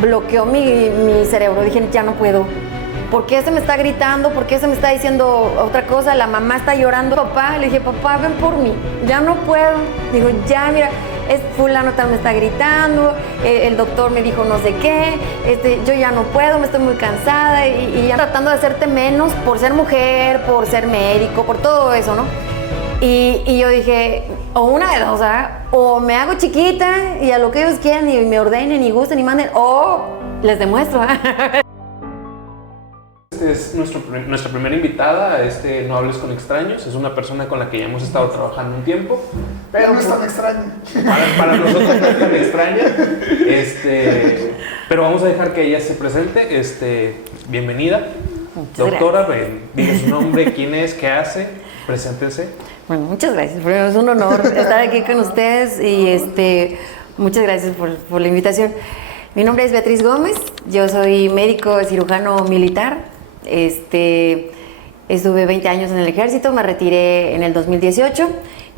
bloqueó mi cerebro. Dije, ya no puedo. ¿Por qué se me está gritando? ¿Por qué se me está diciendo otra cosa? La mamá está llorando. Papá, le dije, papá, ven por mí. Ya no puedo. Digo, ya, mira, es fulano tal me está gritando, el doctor me dijo no sé qué, yo ya no puedo, me estoy muy cansada y ya tratando de hacerte menos por ser mujer, por ser médico, por todo eso, ¿no? Y yo dije, o una de dos, o me hago chiquita y a lo que ellos quieran y me ordenen y gusten y manden, o les demuestro. Es nuestra primera invitada a No Hables con Extraños. Es una persona con la que ya hemos estado trabajando un tiempo. Pero no es tan extraña. Para nosotros no es tan extraña. Pero vamos a dejar que ella se presente. Bienvenida. Muchas doctora, diga su nombre, quién es, qué hace. Preséntense. Bueno, muchas gracias. Primero, es un honor estar aquí con ustedes y muchas gracias por la invitación. Mi nombre es Beatriz Gómez. Yo soy médico cirujano militar. Estuve 20 años en el ejército, me retiré en el 2018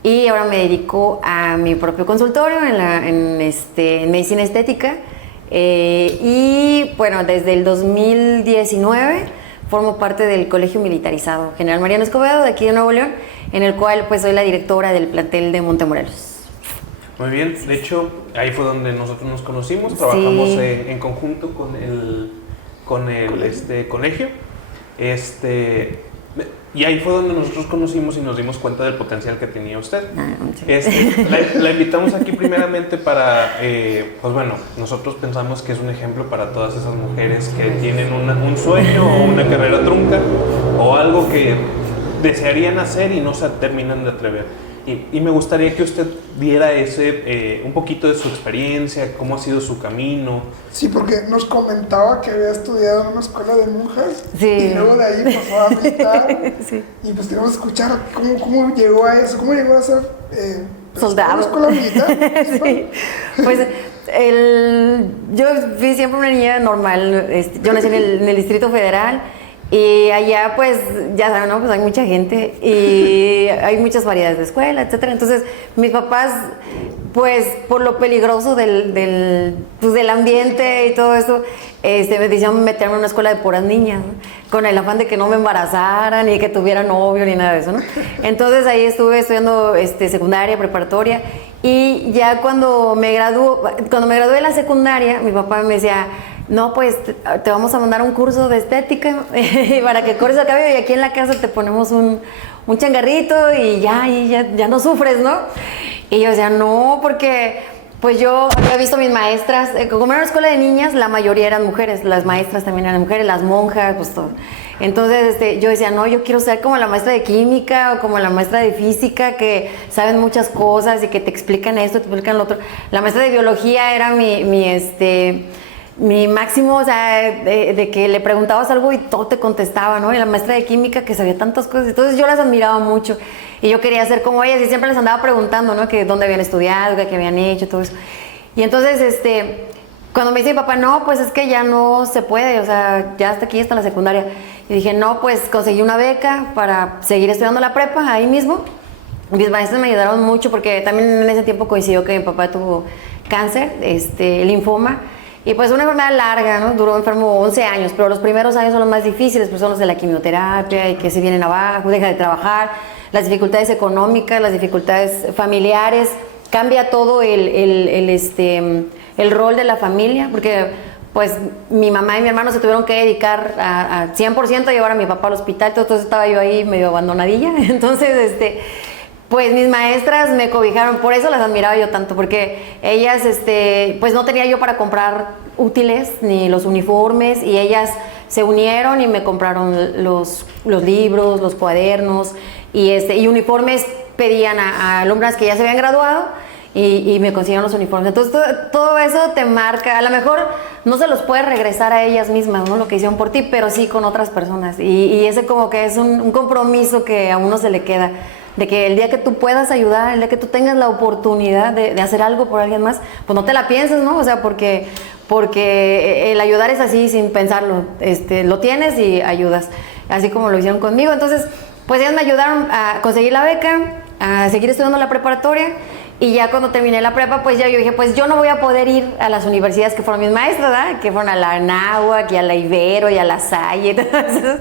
y ahora me dedico a mi propio consultorio en medicina estética. Y bueno, desde el 2019 formo parte del Colegio Militarizado General Mariano Escobedo de aquí de Nuevo León, en el cual pues soy la directora del plantel de Montemorelos. Muy bien, de hecho ahí fue donde nosotros nos conocimos, trabajamos en conjunto con el colegio. Y ahí fue donde nosotros conocimos y nos dimos cuenta del potencial que tenía usted. La invitamos aquí primeramente para, pues bueno, nosotros pensamos que es un ejemplo para todas esas mujeres que tienen un sueño o una carrera trunca o algo que desearían hacer y no se terminan de atrever. Y me gustaría que usted diera un poquito de su experiencia, cómo ha sido su camino. Sí, porque nos comentaba que había estudiado en una escuela de monjas. Sí. Y luego de ahí pasó a militar. Sí. Y pues queremos escuchar cómo llegó a eso, cómo llegó a ser soldado. ¿Una escuela militar? Sí. Pues yo fui siempre una niña normal. Yo nací en el Distrito Federal. Y allá, pues, ya saben, ¿no? Pues hay mucha gente y hay muchas variedades de escuela, etcétera. Entonces, mis papás, pues, por lo peligroso del ambiente y todo eso, me decidieron meterme en una escuela de puras niñas, ¿no? Con el afán de que no me embarazaran ni que tuviera novio ni nada de eso, ¿no? Entonces, ahí estuve estudiando secundaria, preparatoria, y ya cuando me gradué de la secundaria, mi papá me decía, no, pues te vamos a mandar un curso de estética para que cortes el cabello y aquí en la casa te ponemos un changarrito y ya no sufres, ¿no? Y yo decía, no, porque pues yo había visto a mis maestras, como era una escuela de niñas, la mayoría eran mujeres, las maestras también eran mujeres, las monjas, pues todo. Entonces yo decía, no, yo quiero ser como la maestra de química o como la maestra de física, que saben muchas cosas y que te explican esto, te explican lo otro. La maestra de biología era mi máximo, o sea, de que le preguntabas algo y todo te contestaba, ¿no? Y la maestra de química que sabía tantas cosas, entonces yo las admiraba mucho y yo quería ser como ellas y siempre les andaba preguntando, ¿no? Que dónde habían estudiado, qué habían hecho, todo eso. Y entonces, cuando me dice mi papá, no, pues es que ya no se puede, o sea, ya hasta aquí, hasta la secundaria. Y dije, no, pues conseguí una beca para seguir estudiando la prepa ahí mismo. Mis maestros me ayudaron mucho porque también en ese tiempo coincidió que mi papá tuvo cáncer, linfoma. Y pues una enfermedad larga, ¿no? Duró enfermo 11 años, pero los primeros años son los más difíciles, pues son los de la quimioterapia y que se vienen abajo, deja de trabajar, las dificultades económicas, las dificultades familiares, cambia todo el rol de la familia, porque pues mi mamá y mi hermano se tuvieron que dedicar a 100% a llevar a mi papá al hospital, entonces estaba yo ahí medio abandonadilla, entonces pues mis maestras me cobijaron, por eso las admiraba yo tanto, porque ellas, pues no tenía yo para comprar útiles ni los uniformes y ellas se unieron y me compraron los libros, los cuadernos y uniformes pedían a alumnas que ya se habían graduado y me consiguieron los uniformes. Entonces todo eso te marca, a lo mejor no se los puedes regresar a ellas mismas, ¿no? Lo que hicieron por ti, pero sí con otras personas y ese como que es un compromiso que a uno se le queda. De que el día que tú puedas ayudar, el día que tú tengas la oportunidad de hacer algo por alguien más, pues no te la pienses, ¿no? O sea, porque el ayudar es así, sin pensarlo. Lo tienes y ayudas, así como lo hicieron conmigo. Entonces, pues ellas me ayudaron a conseguir la beca, a seguir estudiando la preparatoria Y ya cuando terminé la prepa, pues ya yo dije, pues yo no voy a poder ir a las universidades que fueron mis maestras, ¿verdad? Que fueron a la Anáhuac y a la Ibero y a la Salle. Entonces,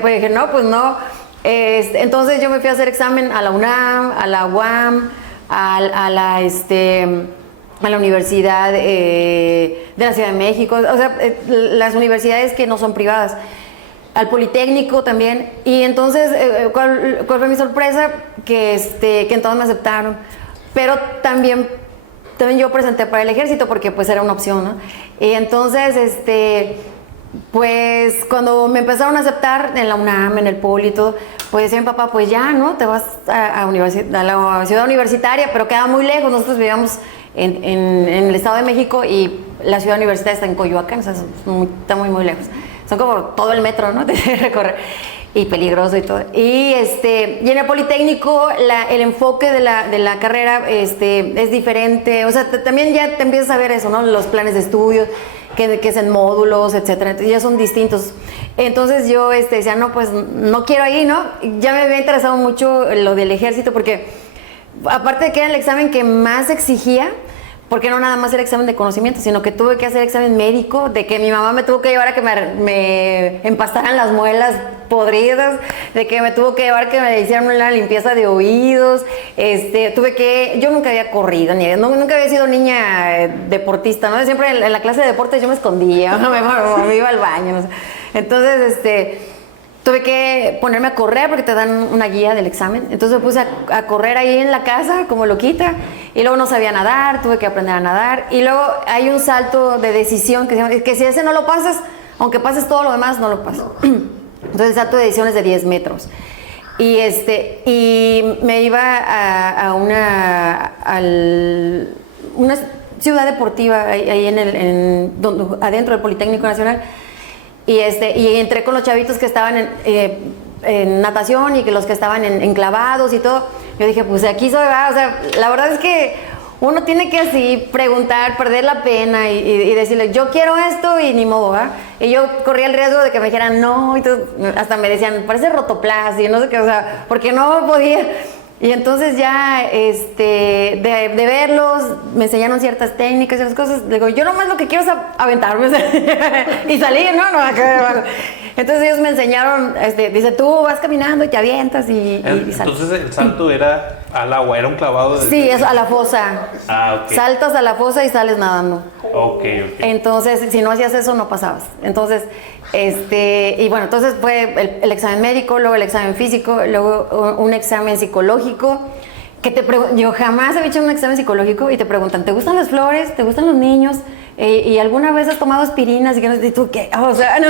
pues dije, no, pues no. Entonces yo me fui a hacer examen a la UNAM, a la UAM, a la Universidad de la Ciudad de México, o sea, las universidades que no son privadas, al Politécnico también. Y entonces, ¿cuál fue mi sorpresa? Que en todos me aceptaron. Pero también yo presenté para el ejército porque pues era una opción, ¿no? Y entonces, pues cuando me empezaron a aceptar en la UNAM, en el Poli y todo, pues decía mi papá, pues ya, ¿no? Te vas a la ciudad universitaria, pero queda muy lejos. Nosotros vivíamos en el Estado de México y la ciudad universitaria está en Coyoacán, o sea, está muy, muy lejos. Son como todo el metro, ¿no? De recorrer. Y peligroso y todo. Y en el Politécnico el enfoque de la carrera es diferente. O sea, también ya te empiezas a ver eso, ¿no? Los planes de estudios, que es en módulos, etcétera. Entonces, ya son distintos. Entonces yo decía, no, pues no quiero ahí, ¿no? Ya me había interesado mucho lo del ejército porque, aparte de que era el examen que más exigía, porque no nada más era examen de conocimiento, sino que tuve que hacer examen médico, de que mi mamá me tuvo que llevar a que me empastaran las muelas podridas, de que me tuvo que llevar a que me hicieran una limpieza de oídos, yo nunca había corrido, nunca había sido niña deportista, ¿no? Siempre en la clase de deportes yo me escondía, me iba al baño, no sé. Entonces, tuve que ponerme a correr porque te dan una guía del examen. Entonces me puse a correr ahí en la casa como loquita y luego no sabía nadar, tuve que aprender a nadar y luego hay un salto de decisión que si ese no lo pasas, aunque pases todo lo demás, no lo pasas. Entonces el salto de decisión es de 10 metros. Y me iba a una ciudad deportiva ahí adentro del Politécnico Nacional. Y entré con los chavitos que estaban en natación y que los que estaban en clavados y todo. Yo dije, pues aquí soy, o sea, la verdad es que uno tiene que así preguntar, perder la pena y decirle, yo quiero esto y ni modo, ¿verdad? Y yo corría el riesgo de que me dijeran no, y todo, hasta me decían, parece rotoplas y no sé qué, o sea, porque no podía. Y entonces ya, de verlos, me enseñaron ciertas técnicas y esas cosas. Le digo, yo nomás lo que quiero es aventarme, o sea, y salir, ¿no? Entonces ellos me enseñaron, dice, tú vas caminando y te avientas y sales. Entonces el salto era al agua, era un clavado de... Sí, es a la fosa. Ah, ok. Saltas a la fosa y sales nadando. Ok. Entonces, si no hacías eso, no pasabas. Entonces, y bueno, entonces fue el examen médico, luego el examen físico, luego un examen psicológico, yo jamás había hecho un examen psicológico y te preguntan, ¿te gustan las flores? ¿Te gustan los niños? ¿Y alguna vez has tomado aspirinas? ¿Y tú qué? O sea, no,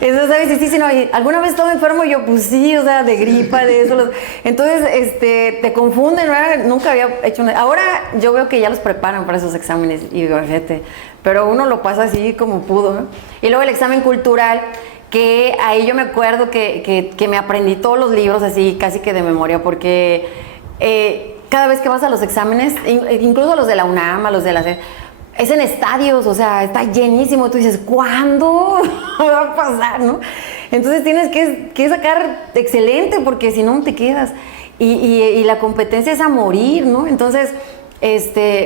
eso, ¿sabes? Sí, no. ¿Y alguna vez estado enfermo? Y yo, pues sí, o sea, de gripa, de eso. Entonces, te confunden, ¿verdad? Nunca había hecho ahora yo veo que ya los preparan para esos exámenes y digo, fíjate, pero uno lo pasa así como pudo, ¿no? Y luego el examen cultural, que ahí yo me acuerdo que me aprendí todos los libros así, casi que de memoria, porque cada vez que vas a los exámenes, incluso los de la UNAM, a los de la... Es en estadios, o sea, está llenísimo. Tú dices, ¿cuándo va a pasar, no? Entonces tienes que sacar excelente porque si no te quedas. Y la competencia es a morir, ¿no? Entonces,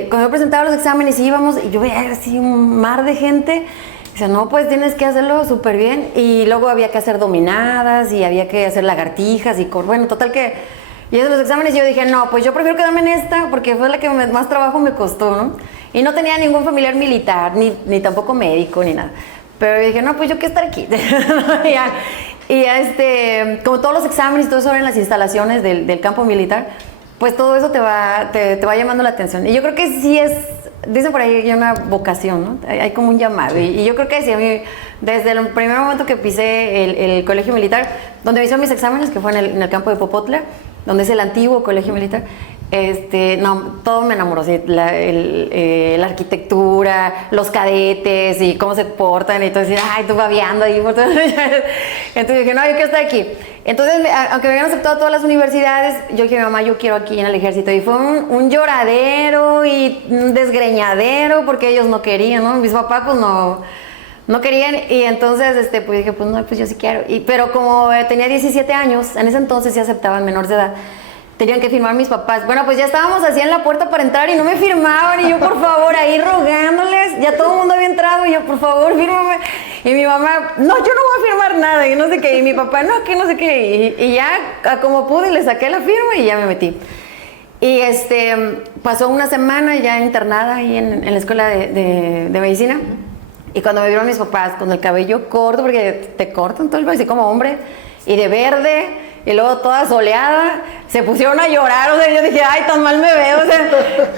cuando yo presentaba los exámenes íbamos y yo veía así un mar de gente. Dice, no, pues tienes que hacerlo súper bien. Y luego había que hacer dominadas y había que hacer lagartijas y bueno, total que... Y esos los exámenes yo dije, no, pues yo prefiero quedarme en esta porque fue la que más trabajo me costó, ¿no? Y no tenía ningún familiar militar, ni tampoco médico, ni nada. Pero dije, no, pues yo quiero estar aquí. Como todos los exámenes y todo eso en las instalaciones del campo militar, pues todo eso te va llamando la atención. Y yo creo que sí dicen por ahí que hay una vocación, ¿no? Hay como un llamado. Y yo creo que sí, a mí, desde el primer momento que pisé el colegio militar, donde me hicieron mis exámenes, que fue en el campo de Popotla, donde es el antiguo colegio militar, no, todo me enamoró, ¿sí? La arquitectura, los cadetes y cómo se portan y todo, así, ay, tú babeando ahí. Entonces dije, no, yo quiero estar aquí. Entonces, aunque me habían aceptado todas las universidades, yo dije, mamá, yo quiero aquí en el ejército. Y fue un lloradero y un desgreñadero porque ellos no querían, ¿no? Mis papás, pues no querían, y entonces pues dije, pues no, pues yo sí quiero. Pero como tenía 17 años, en ese entonces sí aceptaban menores de edad, tenían que firmar mis papás. Bueno, pues ya estábamos así en la puerta para entrar y no me firmaban. Y yo, por favor, ahí rogándoles. Ya todo el mundo había entrado y yo, por favor, fírmame. Y mi mamá, no, yo no voy a firmar nada. Y no sé qué. Y mi papá, no, que no sé qué. Y ya, como pude, le saqué la firma y ya me metí. Y pasó una semana ya internada ahí en la escuela de medicina. Y cuando me vieron mis papás con el cabello corto, porque te cortan todo el cabello así como hombre, y de verde, y luego toda soleada, se pusieron a llorar. O sea, yo dije, ay, tan mal me veo. O sea,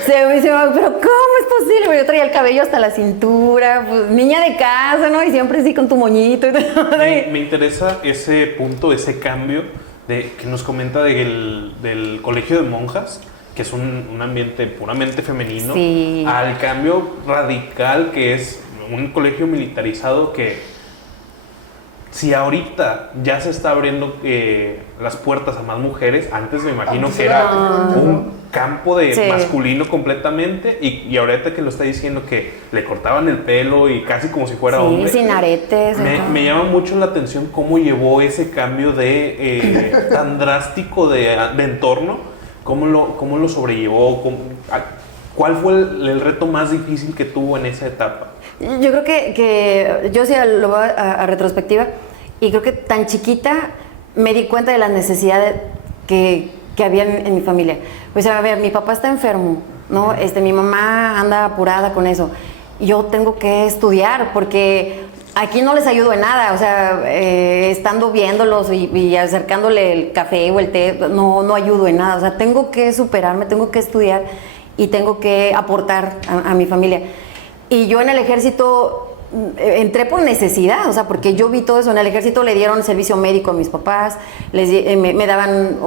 se me dice, pero ¿cómo es posible? Pero yo traía el cabello hasta la cintura, pues niña de casa, ¿no? Y siempre así con tu moñito y todo. Me interesa ese punto, ese cambio que nos comenta del colegio de monjas, que es un ambiente puramente femenino, sí, al cambio radical que es un colegio militarizado, que si ahorita ya se está abriendo las puertas a más mujeres, antes me imagino que era un campo de masculino completamente, y ahorita que lo está diciendo que le cortaban el pelo y casi como si fuera hombre. Sin aretes. Me llama mucho la atención cómo llevó ese cambio tan drástico de entorno, cómo lo sobrellevó, ¿cuál fue el reto más difícil que tuvo en esa etapa? Yo creo que yo sí lo veo a retrospectiva, y creo que tan chiquita me di cuenta de las necesidades que había en mi familia. Pues a ver, mi papá está enfermo, ¿no? Mi mamá anda apurada con eso. Yo tengo que estudiar porque aquí no les ayudo en nada. O sea, estando viéndolos y acercándole el café o el té, no ayudo en nada. O sea, tengo que superarme, tengo que estudiar y tengo que aportar a mi familia. Y yo en el ejército entré por necesidad, o sea, porque yo vi todo eso. En el ejército le dieron servicio médico a mis papás, me daban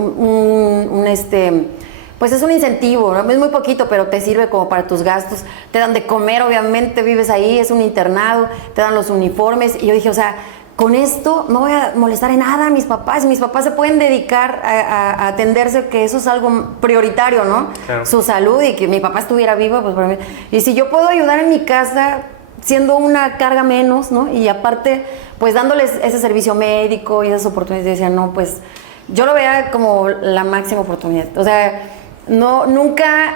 pues es un incentivo, ¿no? Es muy poquito, pero te sirve como para tus gastos. Te dan de comer, obviamente, vives ahí, es un internado, te dan los uniformes. Y yo dije, o sea, con esto no voy a molestar en nada a mis papás. Mis papás se pueden dedicar a atenderse, que eso es algo prioritario, ¿no? Claro. Su salud, y que mi papá estuviera vivo, pues para mí. Y si yo puedo ayudar en mi casa, siendo una carga menos, ¿no? Y aparte, pues dándoles ese servicio médico y esas oportunidades, decía, no, pues yo lo veía como la máxima oportunidad. O sea, nunca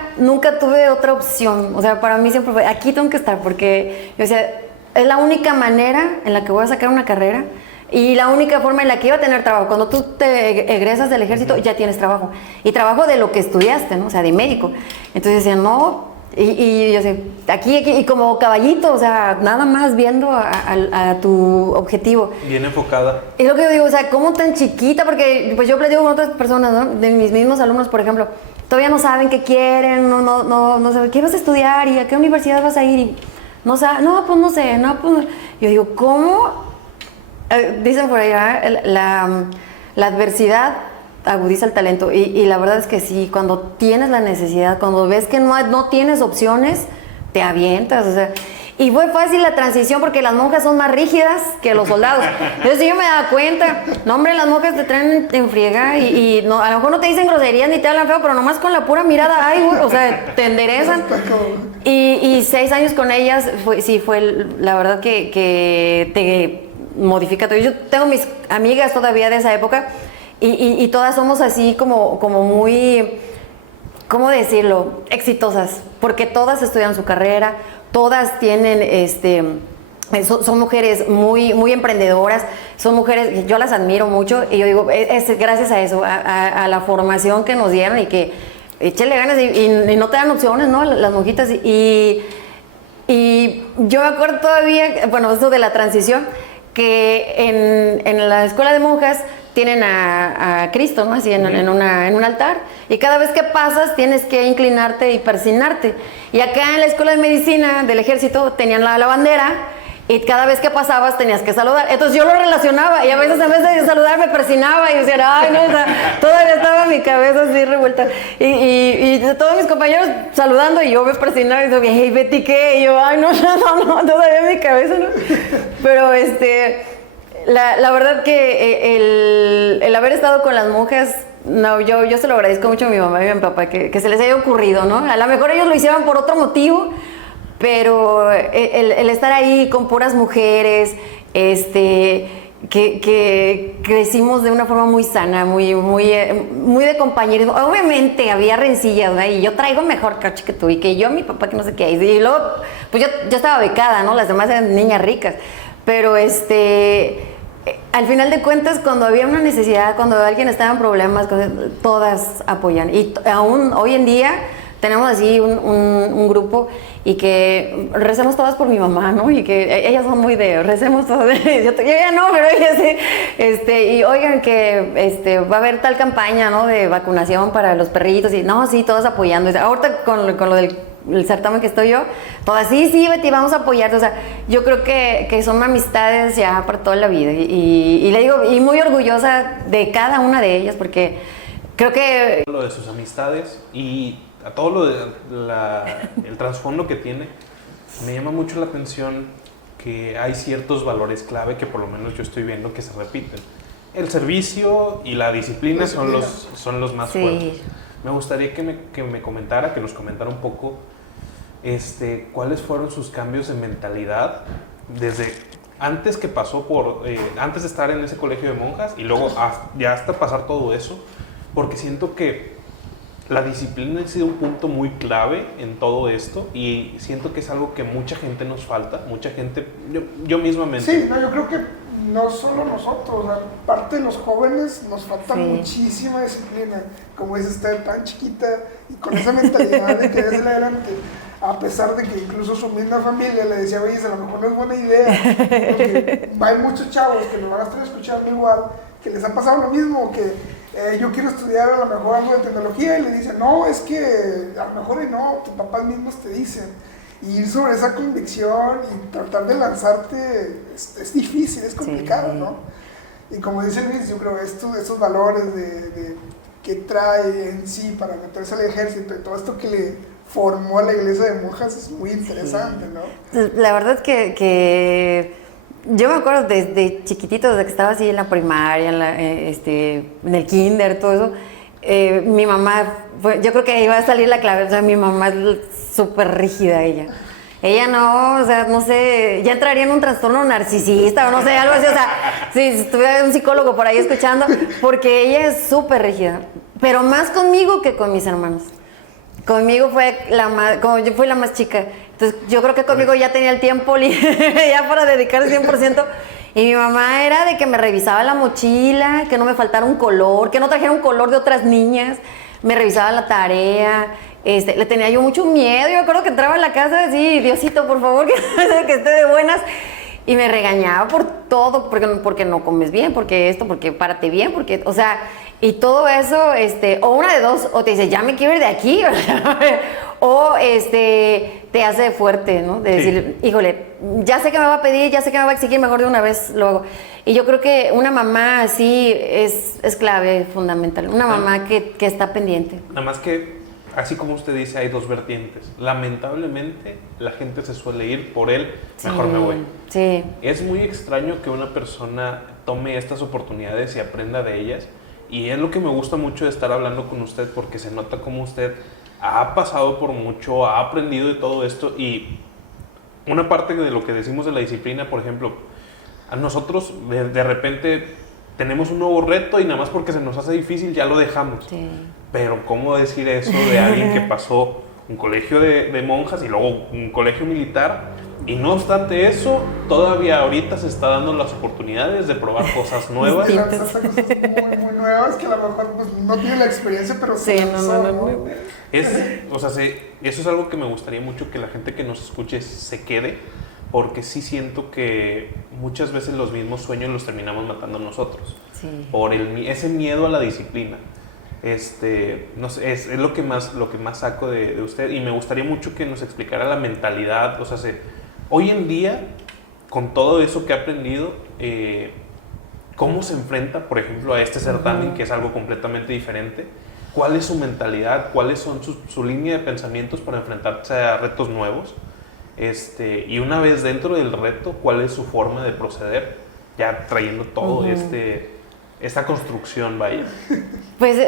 tuve otra opción. O sea, para mí siempre fue, aquí tengo que estar, porque yo decía, es la única manera en la que voy a sacar una carrera y la única forma en la que iba a tener trabajo. Cuando tú te egresas del ejército, ya tienes trabajo. Y trabajo de lo que estudiaste, ¿no? O sea, de médico. Entonces decía, no. Y yo sé, aquí, y como caballito, o sea, nada más viendo a tu objetivo. Bien enfocada. Y lo que yo digo, o sea, ¿cómo tan chiquita? Porque pues yo platico con otras personas, ¿no? De mis mismos alumnos, por ejemplo, todavía no saben qué quieren, no saben qué vas a estudiar y a qué universidad vas a ir. Y no saben, no, pues no sé, no, pues... Yo digo, ¿cómo? Dicen por allá, la adversidad agudiza el talento, y la verdad es que sí, cuando tienes la necesidad, cuando ves que no tienes opciones, te avientas, o sea, y fue fácil la transición porque las monjas son más rígidas que los soldados. Entonces yo me daba cuenta, no hombre, las monjas te traen en friega y no, a lo mejor no te dicen groserías ni te hablan feo, pero nomás con la pura mirada, ay, güey, o sea, te enderezan. Y 6 años con ellas, fue la verdad que te modifica todo. Yo tengo mis amigas todavía de esa época, y todas somos así como muy, ¿cómo decirlo?, exitosas, porque todas estudian su carrera, todas tienen, son mujeres muy emprendedoras, son mujeres, yo las admiro mucho, y yo digo, es gracias a eso, a la formación que nos dieron, y que échale ganas, y no te dan opciones, ¿no?, las monjitas, y yo me acuerdo todavía, bueno, eso de la transición, que en la escuela de monjas tienen a Cristo, ¿no? Así en un altar, y cada vez que pasas tienes que inclinarte y persignarte. Y acá en la escuela de medicina del ejército tenían la bandera, y cada vez que pasabas tenías que saludar. Entonces yo lo relacionaba, y a veces en vez de saludar me persignaba, y decía, ay, no, o sea, todavía estaba mi cabeza así revuelta, y todos mis compañeros saludando, y yo me persignaba, y decía, hey, Betty, ¿qué? Y yo, ay, no, todavía mi cabeza, ¿no? Pero la verdad que el haber estado con las monjas, no, yo se lo agradezco mucho a mi mamá y a mi papá, que se les haya ocurrido, ¿no? A lo mejor ellos lo hicieron por otro motivo, pero el estar ahí con puras mujeres, que crecimos de una forma muy sana, muy de compañerismo. Obviamente había rencillas, ¿no? Y yo traigo mejor coche que tú, y que yo, mi papá, que no sé qué. Y luego, pues yo estaba becada, ¿no? Las demás eran niñas ricas. Pero al final de cuentas, cuando había una necesidad, cuando alguien estaba en problemas, todas apoyan. Y aún hoy en día tenemos así un grupo, y que recemos todas por mi mamá, ¿no? Y que ellas son muy de recemos todas. Yo ya no, pero ellas sí. Y oigan que va a haber tal campaña, ¿no? De vacunación para los perritos. Y no, sí, todas apoyando. Ahorita con lo del certamen que estoy yo, todas, sí, Betty, vamos a apoyarte. O sea, yo creo que son amistades ya para toda la vida. Y le digo, y muy orgullosa de cada una de ellas, porque creo que... Lo de sus amistades y a todo lo de el trasfondo que tiene, me llama mucho la atención que hay ciertos valores clave que por lo menos yo estoy viendo que se repiten. El servicio y la disciplina son los más fuertes. Me gustaría que me comentara, que nos comentara un poco cuáles fueron sus cambios de mentalidad desde antes que pasó antes de estar en ese colegio de monjas y luego ya hasta pasar todo eso, porque siento que la disciplina ha sido un punto muy clave en todo esto y siento que es algo que mucha gente nos falta, mucha gente, yo mismamente. Sí, no, yo creo que no solo nosotros, aparte de los jóvenes nos falta muchísima disciplina, como dice usted, tan chiquita y con esa mentalidad de querer hacer adelante, a pesar de que incluso su misma familia le decía, oye, a lo mejor no es buena idea, porque hay muchos chavos que nos van a estar escuchando igual, que les ha pasado lo mismo, que yo quiero estudiar a lo mejor algo de tecnología y le dicen, no, es que a lo mejor no, tus papás mismos te dicen. Y ir sobre esa convicción y tratar de lanzarte es difícil, es complicado, ¿no? Y como dice Luis, yo creo que estos valores que trae en sí para meterse al ejército y todo esto que le formó a la iglesia de monjas es muy interesante, ¿no? La verdad es que yo me acuerdo desde chiquitito, desde que estaba así en la primaria, en el kinder, todo eso, mi mamá, yo creo que iba a salir la clave, o sea, mi mamá es súper rígida ella no, o sea, no sé, ya entraría en un trastorno narcisista o no sé, algo así, o sea, si estuviera un psicólogo por ahí escuchando, porque ella es súper rígida, pero más conmigo que con mis hermanos. Conmigo como yo fui la más chica, entonces yo creo que conmigo ya tenía el tiempo ya para dedicar el 100%. Y mi mamá era de que me revisaba la mochila, que no me faltara un color, que no trajera un color de otras niñas, me revisaba la tarea, le tenía yo mucho miedo. Yo me acuerdo que entraba a la casa así, Diosito, por favor, que esté de buenas. Y me regañaba por todo, porque no comes bien, porque párate bien, porque, o sea, y todo eso, o una de dos, o te dice, ya me quiero ir de aquí, o te hace fuerte, ¿no? De decir, híjole, ya sé que me va a pedir, ya sé que me va a exigir, mejor de una vez lo hago. Y yo creo que una mamá así es clave, fundamental, una mamá que está pendiente. Nada más que, así como usted dice, hay dos vertientes. Lamentablemente, la gente se suele ir por mejor me voy. Sí. Es muy extraño que una persona tome estas oportunidades y aprenda de ellas. Y es lo que me gusta mucho de estar hablando con usted, porque se nota como usted ha pasado por mucho, ha aprendido de todo esto. Y una parte de lo que decimos de la disciplina, por ejemplo, a nosotros de repente tenemos un nuevo reto y nada más porque se nos hace difícil ya lo dejamos. Sí. Pero ¿cómo decir eso de alguien que pasó un colegio de monjas y luego un colegio militar? Y no obstante eso, todavía ahorita se está dando las oportunidades de probar cosas nuevas. Sí, cosas muy nuevas que a lo mejor pues, no tiene la experiencia, pero sí, no. Eso es algo que me gustaría mucho que la gente que nos escuche se quede, porque sí siento que muchas veces los mismos sueños los terminamos matando nosotros. Sí. Por ese miedo a la disciplina. No sé, es lo que más saco de usted, y me gustaría mucho que nos explicara la mentalidad, o sea, hoy en día, con todo eso que ha aprendido, ¿cómo se enfrenta, por ejemplo, a este certamen, que es algo completamente diferente? ¿Cuál es su mentalidad? ¿Cuáles son su línea de pensamientos para enfrentarse a retos nuevos? Y una vez dentro del reto, ¿cuál es su forma de proceder? Ya trayendo todo esta construcción, vaya. Pues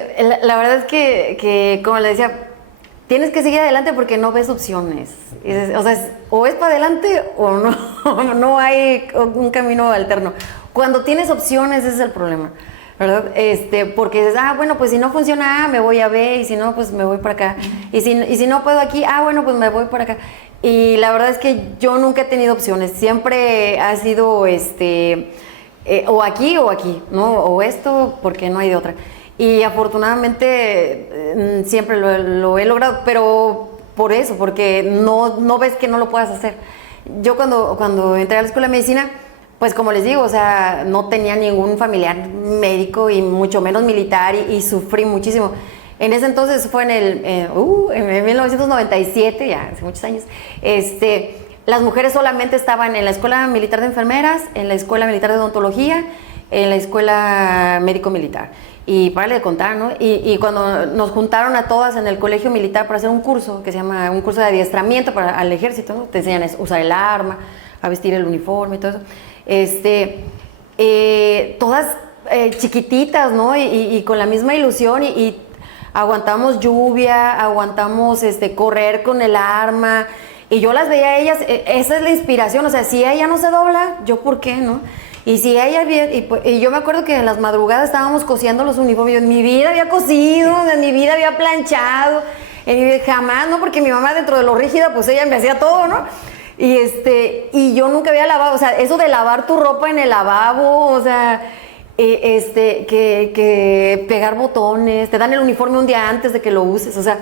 la verdad es que, como le decía, tienes que seguir adelante porque no ves opciones. O sea, o es para adelante o no, no hay un camino alterno. Cuando tienes opciones, ese es el problema, ¿verdad? Porque dices, bueno, pues si no funciona A, me voy a B, y si no, pues me voy para acá. Y si no puedo aquí, bueno, pues me voy para acá. Y la verdad es que yo nunca he tenido opciones. Siempre ha sido, o aquí, ¿no? O esto, porque no hay de otra. Y afortunadamente siempre lo he logrado, pero por eso, porque no ves que no lo puedas hacer. Yo cuando entré a la escuela de medicina, pues como les digo, o sea, no tenía ningún familiar médico y mucho menos militar y sufrí muchísimo. En ese entonces fue en 1997, ya hace muchos años, las mujeres solamente estaban en la Escuela Militar de Enfermeras, en la Escuela Militar de Odontología, en la Escuela Médico-Militar. Y párale de contar, ¿no? Y cuando nos juntaron a todas en el colegio militar para hacer un curso, que se llama un curso de adiestramiento al ejército, ¿no? Te enseñan a usar el arma, a vestir el uniforme y todo eso. Todas chiquititas, ¿no? Y con la misma ilusión y aguantamos lluvia, aguantamos correr con el arma. Y yo las veía a ellas, esa es la inspiración, o sea, si ella no se dobla, ¿yo por qué, no? Y si ella, y yo me acuerdo que en las madrugadas estábamos cosiendo los uniformes, yo en mi vida había cosido, en mi vida había planchado, jamás, ¿no? Porque mi mamá dentro de lo rígida, pues ella me hacía todo, ¿no? Y yo nunca había lavado, o sea, eso de lavar tu ropa en el lavabo, o sea, que pegar botones, te dan el uniforme un día antes de que lo uses, o sea,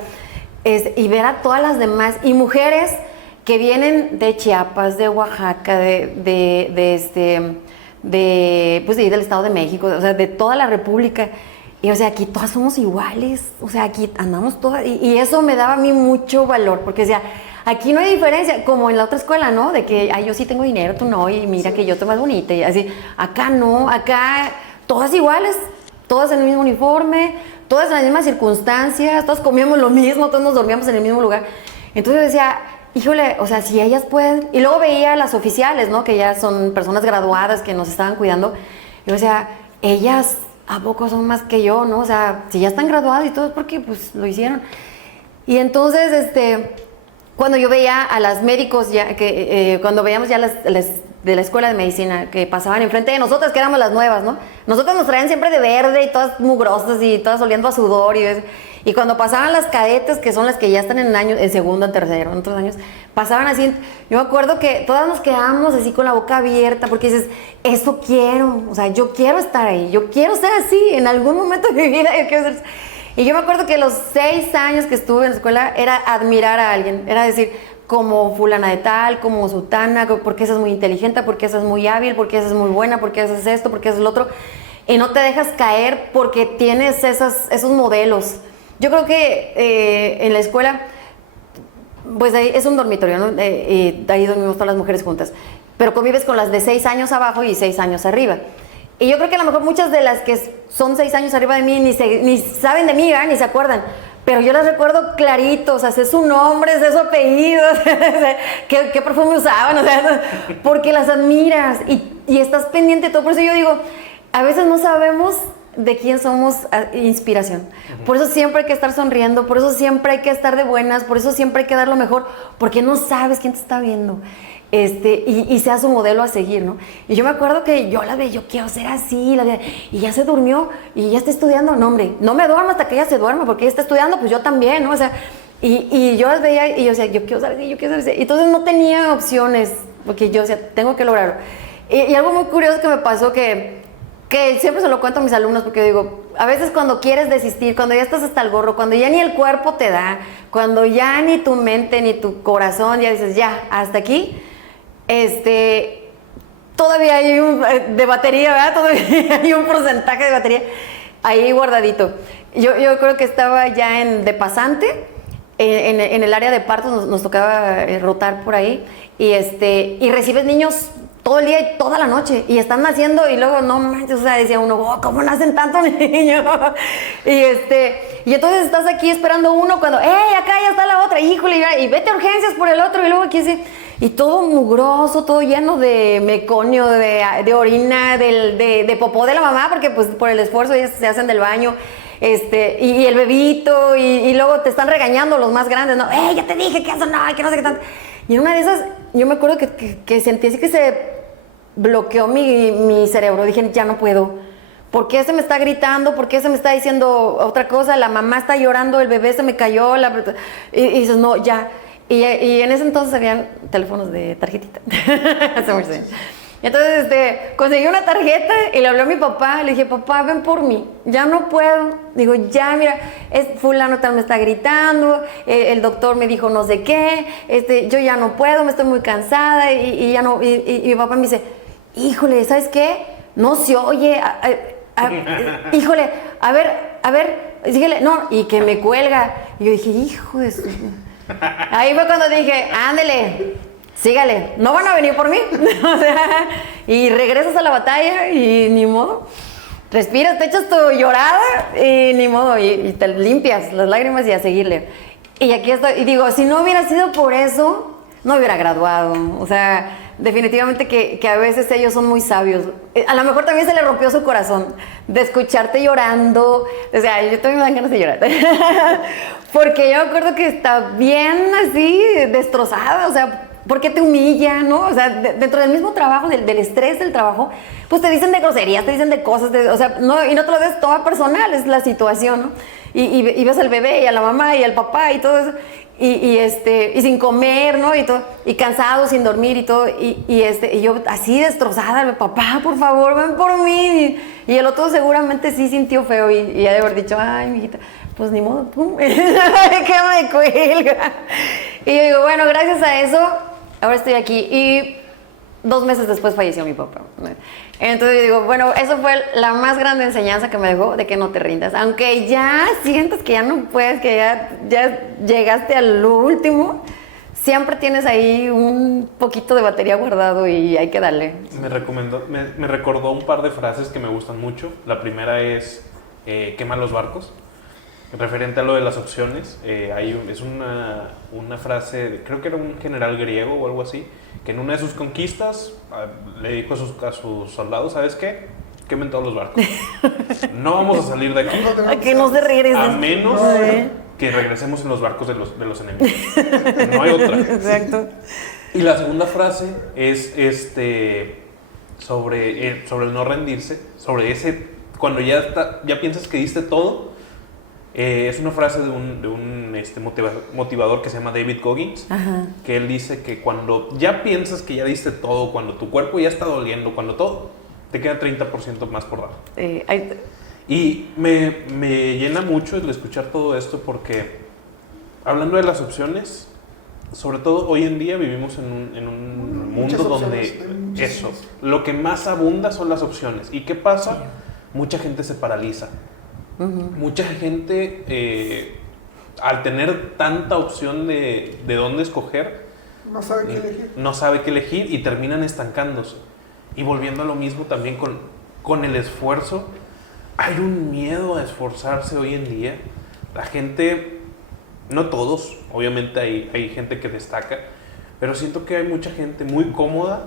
y ver a todas las demás, y mujeres que vienen de Chiapas, de Oaxaca, pues de ahí del Estado de México, o sea, de toda la República, y o sea, aquí todas somos iguales, o sea, aquí andamos todas, y eso me daba a mí mucho valor, porque o sea, aquí no hay diferencia, como en la otra escuela, ¿no? De que, yo sí tengo dinero, tú no, y mira que yo estoy más bonita, y así, acá no, acá todas iguales, todas en el mismo uniforme, todas en las mismas circunstancias, todas comíamos lo mismo, todos nos dormíamos en el mismo lugar, entonces yo decía, híjole, o sea, si ellas pueden, y luego veía a las oficiales, ¿no? Que ya son personas graduadas que nos estaban cuidando, y o sea, ellas, ¿a poco son más que yo, no? O sea, si ya están graduadas y todo es porque, pues, lo hicieron. Y entonces, cuando yo veía a las médicos, ya cuando veíamos ya las de la escuela de medicina, que pasaban enfrente de nosotras, que éramos las nuevas, ¿no? Nosotras nos traían siempre de verde y todas mugrosas y todas oliendo a sudor y cuando pasaban las cadetes, que son las que ya están en segundo, en tercero, en otros años, pasaban así, yo me acuerdo que todas nos quedábamos así con la boca abierta, porque dices, eso quiero, o sea, yo quiero estar ahí, yo quiero ser así, en algún momento de mi vida yo quiero ser así. Y yo me acuerdo que los 6 años que estuve en la escuela era admirar a alguien, era decir, como fulana de tal, como sutana, porque esa es muy inteligente, porque esa es muy hábil, porque esa es muy buena, porque esa es esto, porque esa es lo otro, y no te dejas caer porque tienes esos modelos. Yo creo que en la escuela, pues es un dormitorio, ¿no? Ahí dormimos todas las mujeres juntas, pero convives con las de 6 años abajo y 6 años arriba. Y yo creo que a lo mejor muchas de las que son 6 años arriba de mí ni saben de mí, ni se acuerdan. Pero yo las recuerdo clarito, o sea, sé su nombre, sé su apellido, qué perfume usaban, o sea, porque las admiras y estás pendiente de todo. Por eso yo digo, a veces no sabemos de quién somos inspiración. Por eso siempre hay que estar sonriendo, por eso siempre hay que estar de buenas, por eso siempre hay que dar lo mejor, porque no sabes quién te está viendo. Y sea su modelo a seguir, ¿no? Y yo me acuerdo que yo la veía, yo quiero ser así, y ya se durmió, y ya está estudiando, no hombre, no me duermo hasta que ella se duerma, porque ella está estudiando, pues yo también, ¿no? O sea, y yo las veía, y yo decía, yo quiero ser así, yo quiero ser así. Entonces no tenía opciones, porque yo decía, tengo que lograrlo. Y algo muy curioso que me pasó, que siempre se lo cuento a mis alumnos, porque yo digo, a veces cuando quieres desistir, cuando ya estás hasta el gorro, cuando ya ni el cuerpo te da, cuando ya ni tu mente, ni tu corazón, ya dices, ya, hasta aquí, todavía hay de batería, ¿verdad? Todavía hay un porcentaje de batería ahí guardadito. Yo creo que estaba ya de pasante, en el área de partos nos tocaba rotar por ahí, y recibes niños todo el día y toda la noche, y están naciendo, y luego, no manches, o sea, decía uno, oh, ¿cómo nacen tantos niños? Y entonces estás aquí esperando uno cuando, acá ya está la otra, híjole, y vete a urgencias por el otro, y luego aquí sí, y todo mugroso, todo lleno de meconio, de orina, de popó de la mamá, porque pues por el esfuerzo ellas se hacen del baño, y el bebito, y luego te están regañando los más grandes, ¿no? Ya te dije que eso no, que no sé qué tanto. Y en una de esas, yo me acuerdo que sentí así que se bloqueó mi cerebro. Dije, ya no puedo. ¿Por qué se me está gritando? ¿Por qué se me está diciendo otra cosa? La mamá está llorando, el bebé se me cayó. Y dices, no, ya. Y en ese entonces habían teléfonos de tarjetita. Entonces conseguí una tarjeta y le hablé a mi papá. Le dije, papá, ven por mí. Ya no puedo. Digo, ya, mira, fulano tal me está gritando. El doctor me dijo no sé qué. Yo ya no puedo, me estoy muy cansada. Y ya no. Y mi papá me dice, híjole, ¿sabes qué? No se oye. Híjole, a ver, síguele. No, y que me cuelga. Y yo dije, hijo de su... Ahí fue cuando dije, ándele, sígale, no van a venir por mí. O sea, y regresas a la batalla y ni modo. Respiras, te echas tu llorada y ni modo. Y te limpias las lágrimas y a seguirle. Y aquí estoy. Y digo, si no hubiera sido por eso, no hubiera graduado. O sea, definitivamente que a veces ellos son muy sabios. A lo mejor también se le rompió su corazón de escucharte llorando. O sea, yo también me dan ganas de llorar. Porque yo me acuerdo que está bien así, destrozada. O sea, ¿por qué te humilla, no? O sea, dentro del mismo trabajo, del estrés del trabajo, pues te dicen de groserías, te dicen de cosas. O sea, no, y no te lo des todo personal, es la situación, ¿no? Y ves al bebé y a la mamá y al papá y todo eso. Y sin comer, ¿no? Y todo, y cansado, sin dormir y todo, y yo así destrozada, papá, por favor, ven por mí. Y el otro seguramente sí sintió feo y ha de haber dicho, ay, mijita, pues ni modo, pum, que me cuelga. Y yo digo, bueno, gracias a eso, ahora estoy aquí. Y 2 meses después falleció mi papá. Entonces yo digo, bueno, eso fue la más grande enseñanza que me dejó, de que no te rindas. Aunque ya sientas que ya no puedes, que ya llegaste al último, siempre tienes ahí un poquito de batería guardado y hay que darle. Me recordó un par de frases que me gustan mucho. La primera es, quema los barcos. Referente a lo de las opciones, es una frase, creo que era un general griego o algo así, que en una de sus conquistas le dijo a sus soldados, ¿sabes qué? Quemen todos los barcos. No vamos a salir de aquí. Que no se regresen. A menos que regresemos en los barcos de los enemigos. No hay otra. Exacto. Y la segunda frase es sobre el no rendirse, sobre cuando ya piensas que diste todo. Es una frase de un motivador que se llama David Goggins. Ajá. Que él dice que cuando ya piensas que ya diste todo, cuando tu cuerpo ya está doliendo, cuando todo, te queda 30% más por dar. Y me llena mucho el escuchar todo esto porque, hablando de las opciones, sobre todo hoy en día vivimos en un mundo donde lo que más abunda son las opciones. ¿Y qué pasa? Mucha gente se paraliza. Uh-huh. Mucha gente, al tener tanta opción de dónde escoger, no sabe qué elegir y terminan estancándose. Y volviendo a lo mismo también con el esfuerzo, hay un miedo a esforzarse hoy en día. La gente, no todos, obviamente hay gente que destaca, pero siento que hay mucha gente muy cómoda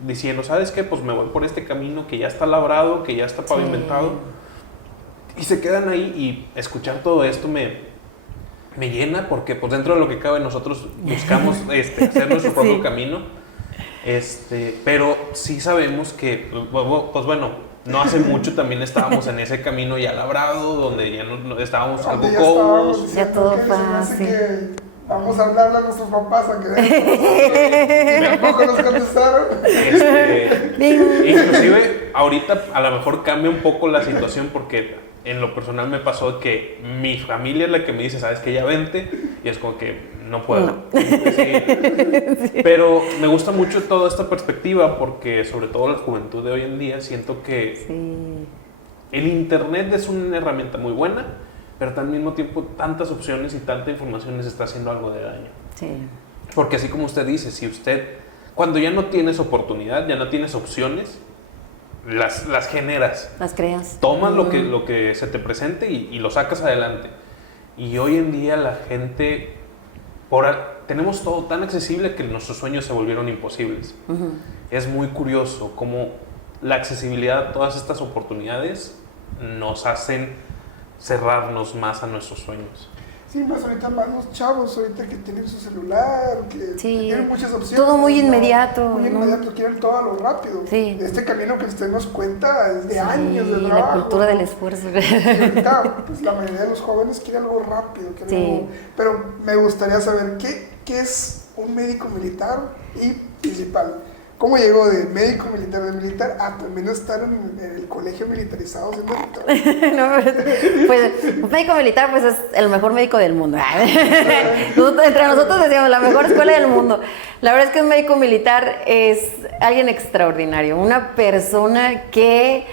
diciendo, ¿sabes qué? Pues me voy por este camino que ya está labrado, que ya está pavimentado. Sí. Y se quedan ahí y escuchar todo esto me llena porque pues dentro de lo que cabe nosotros buscamos hacer nuestro propio camino. Pero sí sabemos que, pues bueno, no hace mucho también estábamos en ese camino ya labrado, donde ya no estábamos algo cómodos. Ya todo fácil. Vamos a hablarle a nuestros papás a que tampoco nos contestaron. Inclusive ahorita a lo mejor cambia un poco la situación porque en lo personal me pasó que mi familia es la que me dice, ¿sabes qué? Ya vente. Y es como que no puedo. No. Sí. Pero me gusta mucho toda esta perspectiva porque sobre todo la juventud de hoy en día siento que el internet es una herramienta muy buena, pero al mismo tiempo tantas opciones y tanta información les está haciendo algo de daño. Sí. Porque así como usted dice, si usted, cuando ya no tienes oportunidad, ya no tienes opciones, las generas. Las creas. Tomas lo que se te presente y lo sacas adelante. Y hoy en día la gente, tenemos todo tan accesible que nuestros sueños se volvieron imposibles. Uh-huh. Es muy curioso cómo la accesibilidad a todas estas oportunidades nos hacen cerrarnos más a nuestros sueños. Sí, más ahorita más los chavos, ahorita que tienen su celular, que tienen muchas opciones. Todo muy inmediato. Muy inmediato, quieren todo a lo rápido. Sí. Este camino que usted nos cuenta es de años de trabajo. La cultura del esfuerzo. Y ahorita, pues la mayoría de los jóvenes quieren algo rápido. Algo, pero me gustaría saber, ¿qué es un médico militar? Y principal, ¿cómo llegó de médico militar a también estar en el colegio militarizado siendo doctor? No, pues un médico militar pues es el mejor médico del mundo. Entre nosotros decimos la mejor escuela del mundo. La verdad es que un médico militar es alguien extraordinario, una persona que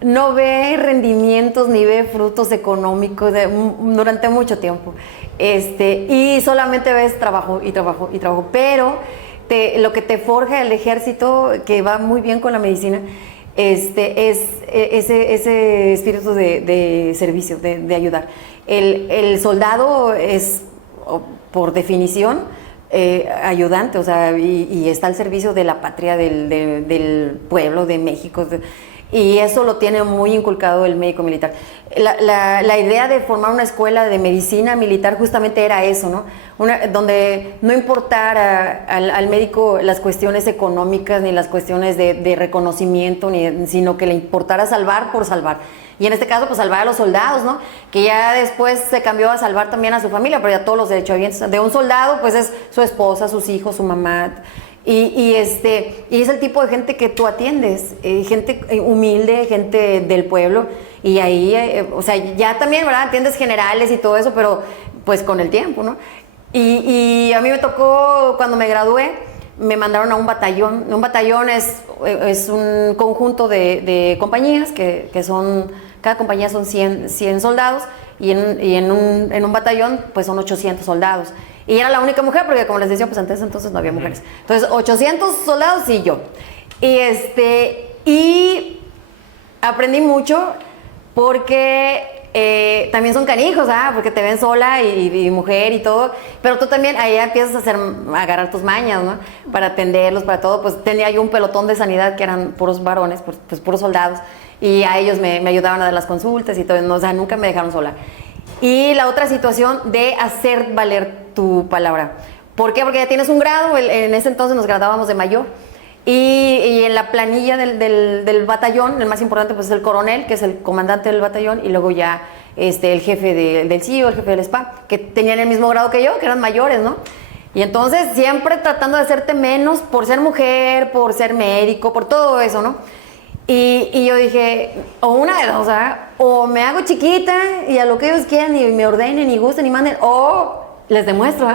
no ve rendimientos ni ve frutos económicos durante mucho tiempo. Y solamente ves trabajo y trabajo y trabajo, pero lo que te forja el ejército, que va muy bien con la medicina, es ese espíritu de servicio, de ayudar. El soldado es, por definición, ayudante, o sea, y está al servicio de la patria, del pueblo, de México. Y eso lo tiene muy inculcado el médico militar. La idea de formar una escuela de medicina militar justamente era eso, ¿no? Donde no importara al médico las cuestiones económicas ni las cuestiones de reconocimiento, sino que le importara salvar por salvar. Y en este caso, pues salvar a los soldados, ¿no? Que ya después se cambió a salvar también a su familia, pero ya todos los derechohabientes de un soldado, pues es su esposa, sus hijos, su mamá. Y es el tipo de gente que tú atiendes, gente humilde, gente del pueblo, y ahí, o sea, ya también, ¿verdad? Atiendes generales y todo eso, pero pues con el tiempo, ¿no? Y a mí me tocó, cuando me gradué, me mandaron a un batallón. Un batallón es un conjunto de compañías que son, cada compañía son 100 soldados, y en un batallón pues son 800 soldados. Y era la única mujer, porque como les decía, pues antes entonces no había mujeres. Entonces, 800 soldados y yo. Y aprendí mucho porque también son canijos, ¿ah? Porque te ven sola y mujer y todo. Pero tú también ahí empiezas a agarrar tus mañas, ¿no? Para atenderlos, para todo. Pues tenía yo un pelotón de sanidad que eran puros varones, pues puros soldados. Y a ellos me ayudaban a dar las consultas y todo. No, o sea, nunca me dejaron sola. Y la otra situación de hacer valer tu palabra. ¿Por qué? Porque ya tienes un grado, en ese entonces nos graduábamos de mayor. Y en la planilla del batallón, el más importante pues es el coronel, que es el comandante del batallón, y luego ya el jefe del CIO, el jefe del SPA, que tenían el mismo grado que yo, que eran mayores, ¿no? Y entonces siempre tratando de hacerte menos por ser mujer, por ser médico, por todo eso, ¿no? Y yo dije, o una de dos, o me hago chiquita y a lo que ellos quieran y me ordenen y gusten y manden, o les demuestro.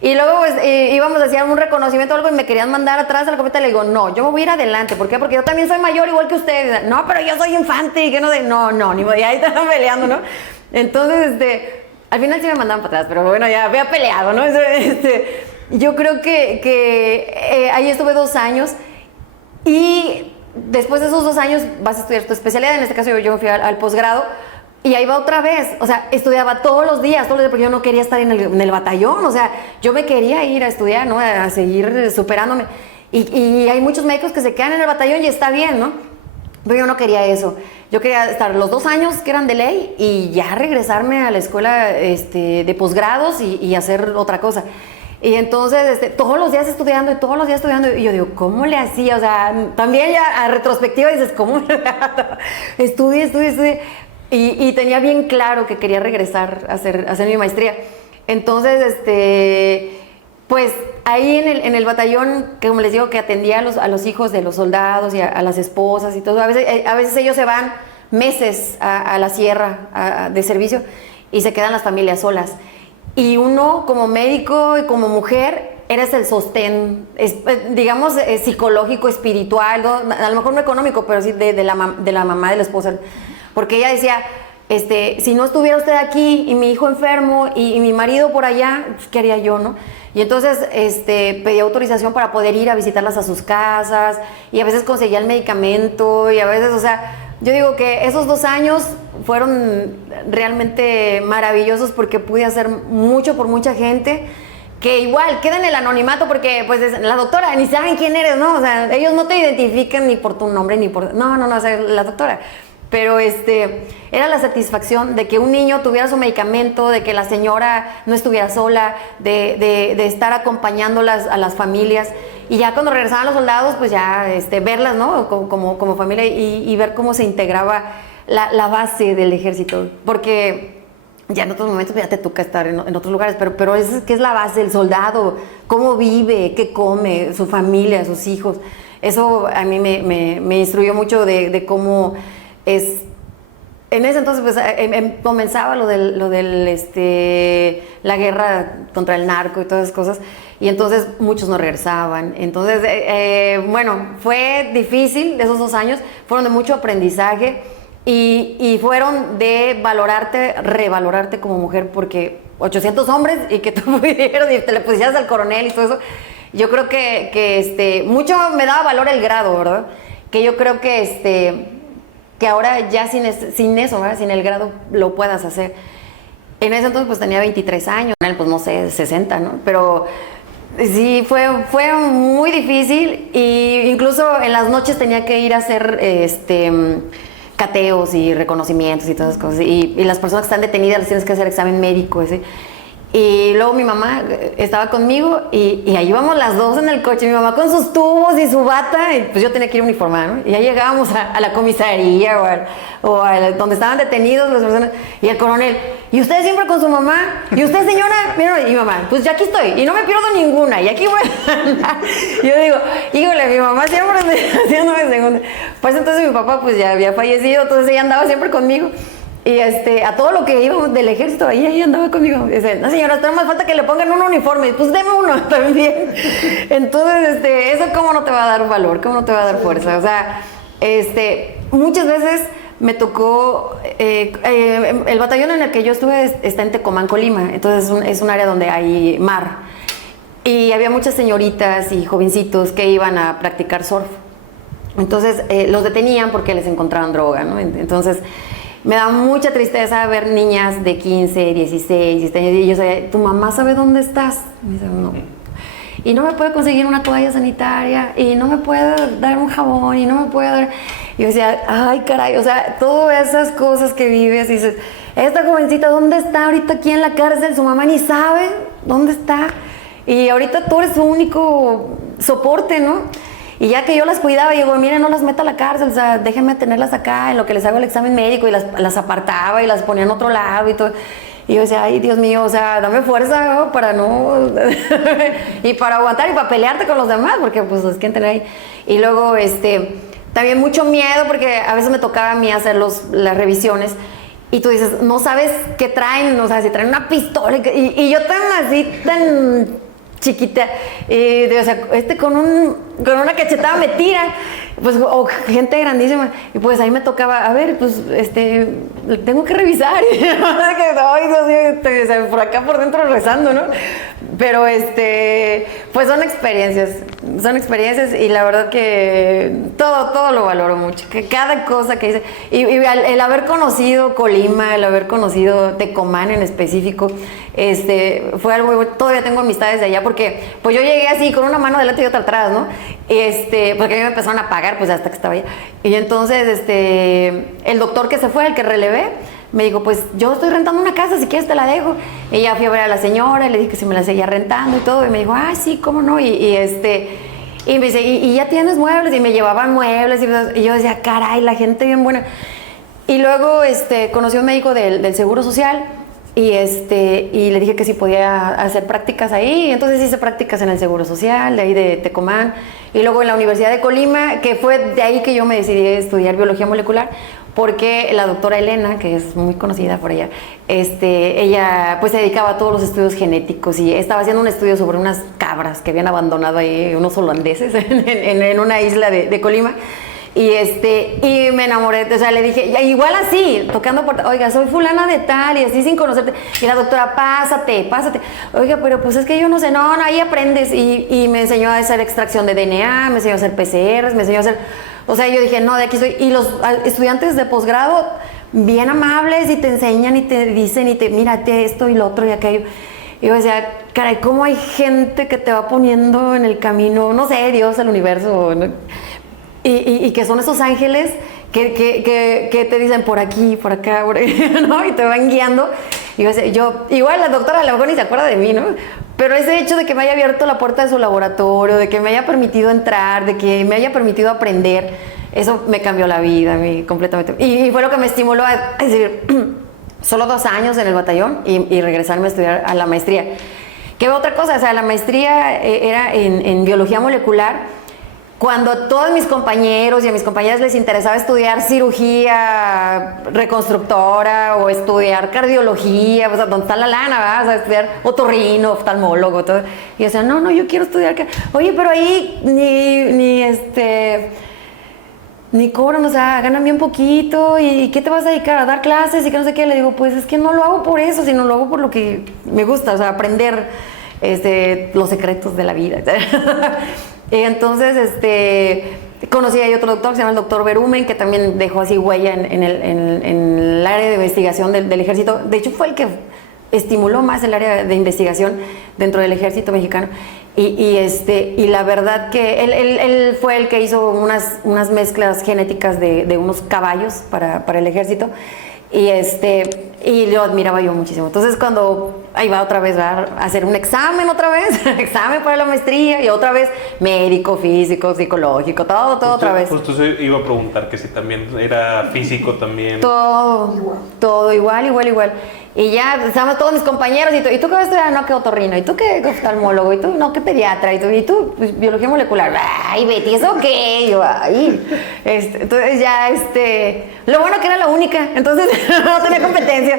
Y luego pues, íbamos a hacer un reconocimiento o algo y me querían mandar atrás a la cometa. Le digo, no, yo me voy a ir adelante. ¿Por qué? Porque yo también soy mayor igual que ustedes. No, pero yo soy infante y que no sé. No, ni modo. Y ahí estaban peleando, ¿no? Entonces, al final sí me mandaban para atrás, pero bueno, ya había peleado, ¿no? Yo creo que ahí estuve 2 años. Y después de esos 2 años vas a estudiar tu especialidad. En este caso yo fui al posgrado y ahí va otra vez. O sea, estudiaba todos los días, porque yo no quería estar en el batallón. O sea, yo me quería ir a estudiar, ¿no? A seguir superándome. Y hay muchos médicos que se quedan en el batallón y está bien, ¿no? Pero yo no quería eso. Yo quería estar los 2 años que eran de ley y ya regresarme a la escuela de posgrados y hacer otra cosa. Y entonces, todos los días estudiando y yo digo, ¿cómo le hacía? O sea, también ya a retrospectiva dices, ¿cómo? Estudié. Y tenía bien claro que quería regresar a hacer mi maestría. Entonces, pues ahí en el batallón, que como les digo, que atendía a los hijos de los soldados y a las esposas y todo. A veces ellos se van meses a la sierra de servicio y se quedan las familias solas. Y uno, como médico y como mujer, eres el sostén, digamos, psicológico, espiritual, ¿no? A lo mejor no económico, pero sí de la mamá de la esposa. Porque ella decía, si no estuviera usted aquí y mi hijo enfermo y mi marido por allá, ¿qué haría yo, no? Y entonces pedía autorización para poder ir a visitarlas a sus casas y a veces conseguía el medicamento y a veces, o sea, yo digo que esos 2 años fueron realmente maravillosos porque pude hacer mucho por mucha gente que igual queda en el anonimato porque pues la doctora, ni saben quién eres, ¿no? O sea, ellos no te identifican ni por tu nombre ni por... No, o sea, la doctora. pero era la satisfacción de que un niño tuviera su medicamento, de que la señora no estuviera sola, de estar acompañando a las familias. Y ya cuando regresaban los soldados, pues ya verlas, ¿no? Como familia y ver cómo se integraba la base del ejército. Porque ya en otros momentos pues, ya te toca estar en otros lugares, pero es que es la base, el soldado, cómo vive, qué come, su familia, sus hijos. Eso a mí me instruyó mucho de cómo es. En ese entonces pues comenzaba lo del la guerra contra el narco y todas esas cosas, y entonces muchos no regresaban. Entonces, bueno, fue difícil esos 2 años, fueron de mucho aprendizaje y fueron de revalorarte como mujer, porque 800 hombres y que tú pudieras y te le pusieras al coronel y todo eso. Yo creo que mucho me daba valor el grado, ¿verdad? Que yo creo que ahora ya sin eso, ¿verdad? Sin el grado lo puedas hacer. En ese entonces pues tenía 23 años, pues no sé, 60, ¿no? Pero sí, fue muy difícil, y incluso en las noches tenía que ir a hacer cateos y reconocimientos y todas esas cosas. Y las personas que están detenidas les tienes que hacer examen médico, ¿sí? Y luego mi mamá estaba conmigo y ahí íbamos las dos en el coche, mi mamá con sus tubos y su bata, y pues yo tenía que ir uniformada, ¿no? Y ya llegábamos a la comisaría o a donde estaban detenidos las personas, y el coronel, ¿y usted siempre con su mamá? ¿Y usted, señora? Mira, y mamá, pues ya aquí estoy, y no me pierdo ninguna, y aquí voy a andar. Y yo digo, híjole, mi mamá siempre haciéndome segunda. Pues entonces mi papá pues ya había fallecido, entonces ella andaba siempre conmigo. Y a todo lo que iba del ejército, ahí andaba conmigo. Dice, no señora, está más falta que le pongan un uniforme. Pues deme uno también. Entonces, eso cómo no te va a dar valor, cómo no te va a dar fuerza. O sea, muchas veces me tocó, el batallón en el que yo estuve está en Tecomán, Colima. Entonces es un área donde hay mar. Y había muchas señoritas y jovencitos que iban a practicar surf. Entonces, los detenían porque les encontraban droga, ¿no? Entonces, me da mucha tristeza ver niñas de 15, 16, 17 años, y yo decía, ¿tu mamá sabe dónde estás? Me dice, no. Y no me puede conseguir una toalla sanitaria, y no me puede dar un jabón, y no me puede dar... Y yo decía, ay, caray, o sea, todas esas cosas que vives, y dices, esta jovencita, ¿dónde está ahorita aquí en la cárcel? Su mamá ni sabe dónde está. Y ahorita tú eres su único soporte, ¿no? Y ya que yo las cuidaba, y digo, miren, no las meta a la cárcel, o sea, déjenme tenerlas acá en lo que les hago el examen médico, y las apartaba y las ponía en otro lado y todo. Y yo decía, ay, Dios mío, o sea, dame fuerza, ¿no? Para no... y para aguantar y para pelearte con los demás, porque pues es que entender ahí. Y luego, también mucho miedo, porque a veces me tocaba a mí hacer las revisiones, y tú dices, no sabes qué traen, o sea, si traen una pistola, y yo tan chiquita, o sea, con una cachetada me tira, pues, o gente grandísima, y pues ahí me tocaba, a ver, pues, tengo que revisar, y ay, Dios mío, o sea, por acá por dentro rezando, ¿no? Pero, pues son experiencias, y la verdad que todo lo valoro mucho, que cada cosa que hice, y el haber conocido Colima, el haber conocido Tecomán en específico, fue algo muy bueno. Todavía tengo amistades de allá, porque pues yo llegué así con una mano delante y otra atrás, ¿no? Porque a mí me empezaron a pagar pues hasta que estaba allá. Y entonces el doctor que se fue, el que relevé, me dijo, pues yo estoy rentando una casa, si quieres te la dejo. Y ya fui a ver a la señora, y le dije que si me la seguía rentando y todo, y me dijo, ah, sí, cómo no, y me dice, ¿y ya tienes muebles? Y me llevaban muebles, y yo decía, caray, la gente bien buena. Y luego conocí a un médico del Seguro Social, y le dije que si podía hacer prácticas ahí, y entonces hice prácticas en el Seguro Social, de ahí de Tecomán, y luego en la Universidad de Colima, que fue de ahí que yo me decidí a estudiar biología molecular, porque la doctora Elena, que es muy conocida por ella, ella pues se dedicaba a todos los estudios genéticos, y estaba haciendo un estudio sobre unas cabras que habían abandonado ahí unos holandeses en una isla de Colima. Y me enamoré, o sea, le dije, ya, igual así, tocando puertas, oiga, soy fulana de tal, y así sin conocerte, y la doctora, pásate, oiga, pero pues es que yo no sé, no, ahí aprendes, y me enseñó a hacer extracción de DNA, me enseñó a hacer PCRs, me enseñó a hacer, o sea, yo dije, no, de aquí soy, y los estudiantes de posgrado, bien amables, y te enseñan, y te dicen, mírate esto, y lo otro, y aquello. Y yo decía, caray, ¿cómo hay gente que te va poniendo en el camino, no sé, Dios, el universo, ¿no? Y que son esos ángeles que te dicen por aquí, por acá, ¿no? Y te van guiando. Y yo, igual la doctora a lo mejor ni se acuerda de mí, ¿no? Pero ese hecho de que me haya abierto la puerta de su laboratorio, de que me haya permitido entrar, de que me haya permitido aprender, eso me cambió la vida a mí completamente. Y fue lo que me estimuló a decir, solo 2 años en el batallón y regresarme a estudiar a la maestría. ¿Qué otra cosa? O sea, la maestría era en biología molecular. Cuando a todos mis compañeros y a mis compañeras les interesaba estudiar cirugía reconstructora o estudiar cardiología, o sea, donde está la lana, ¿verdad? O sea, estudiar otorrino, oftalmólogo, todo. Y yo decía, no, yo quiero estudiar. Oye, pero ahí ni cobran, o sea, ganan bien poquito. ¿Y qué te vas a dedicar? ¿A dar clases? Y que no sé qué. Le digo, pues es que no lo hago por eso, sino lo hago por lo que me gusta, o sea, aprender los secretos de la vida. Y entonces, conocí a otro doctor que se llama el doctor Berumen, que también dejó así huella en el área de investigación del ejército. De hecho, fue el que estimuló más el área de investigación dentro del ejército mexicano. Y la verdad que él fue el que hizo unas mezclas genéticas de unos caballos para el ejército. Y lo admiraba yo muchísimo. Entonces, cuando ahí va otra vez, va a hacer un examen examen para la maestría, y otra vez médico, físico, psicológico, todo otra vez. Justo se iba a preguntar que si también era físico también. Todo igual. Y ya estábamos todos mis compañeros, ¿y tú qué vas a estudiar? No, que otorrino, ¿y tú qué oftalmólogo? ¿Y tú? No, que pediatra, ¿y tú? Pues, biología molecular. Ay, Betty, ¿eso qué? Yo, entonces ya, lo bueno que era la única, entonces no tenía competencia,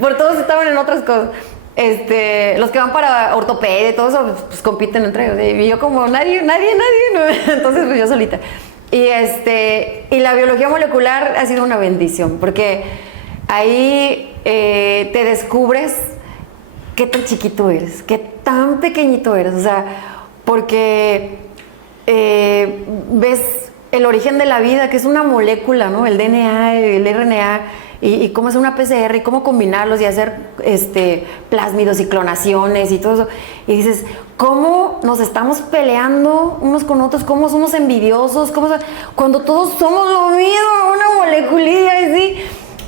por todos estaban en otras cosas. Los que van para ortopedia y todo eso, pues compiten entre ellos, y yo como nadie, ¿no? Entonces pues yo solita. Y la biología molecular ha sido una bendición, porque ahí te descubres qué tan chiquito eres, qué tan pequeñito eres, o sea, porque ves el origen de la vida, que es una molécula, ¿no? El DNA, el RNA, y cómo es una PCR, y cómo combinarlos y hacer plásmidos y clonaciones y todo eso. Y dices, ¿cómo nos estamos peleando unos con otros? ¿Cómo somos envidiosos? Cuando todos somos lo mismo, una moleculilla así.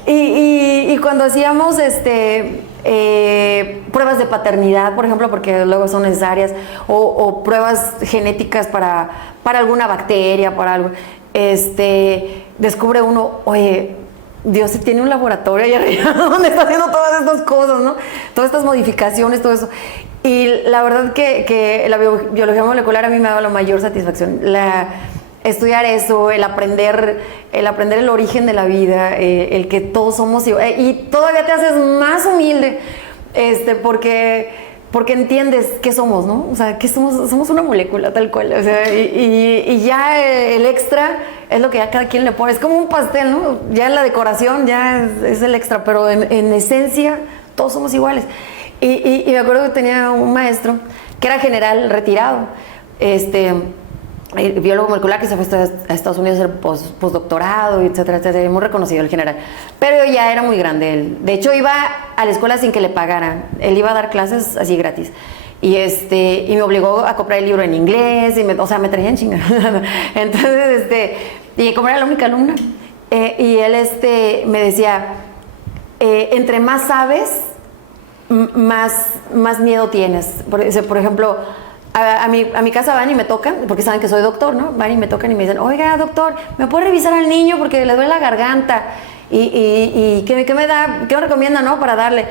Y cuando hacíamos pruebas de paternidad, por ejemplo, porque luego son necesarias, o pruebas genéticas para alguna bacteria, para algo, descubre uno, oye, Dios tiene un laboratorio allá arriba donde está haciendo todas estas cosas, ¿no? Todas estas modificaciones, todo eso. Y la verdad que la biología molecular a mí me ha dado la mayor satisfacción. Estudiar eso, el aprender el origen de la vida, el que todos somos iguales, y todavía te haces más humilde, porque entiendes qué somos, ¿no? O sea, que somos una molécula tal cual, o sea, y ya el extra es lo que ya cada quien le pone, es como un pastel, ¿no? Ya en la decoración ya es el extra, pero en esencia todos somos iguales. Y me acuerdo que tenía un maestro que era general retirado, el biólogo molecular, que se fue a Estados Unidos a hacer postdoctorado, etcétera, muy reconocido el general. Pero ya era muy grande él. De hecho, iba a la escuela sin que le pagaran. Él iba a dar clases así gratis. Y me obligó a comprar el libro en inglés, o sea, me traía en chinga. Entonces, y como era la única alumna, y él me decía, entre más sabes, más miedo tienes. Por ejemplo, a mi casa van y me tocan, porque saben que soy doctor, ¿no? Van y me tocan y me dicen, oiga, doctor, ¿me puede revisar al niño porque le duele la garganta? ¿Y qué me recomienda, no? Para darle.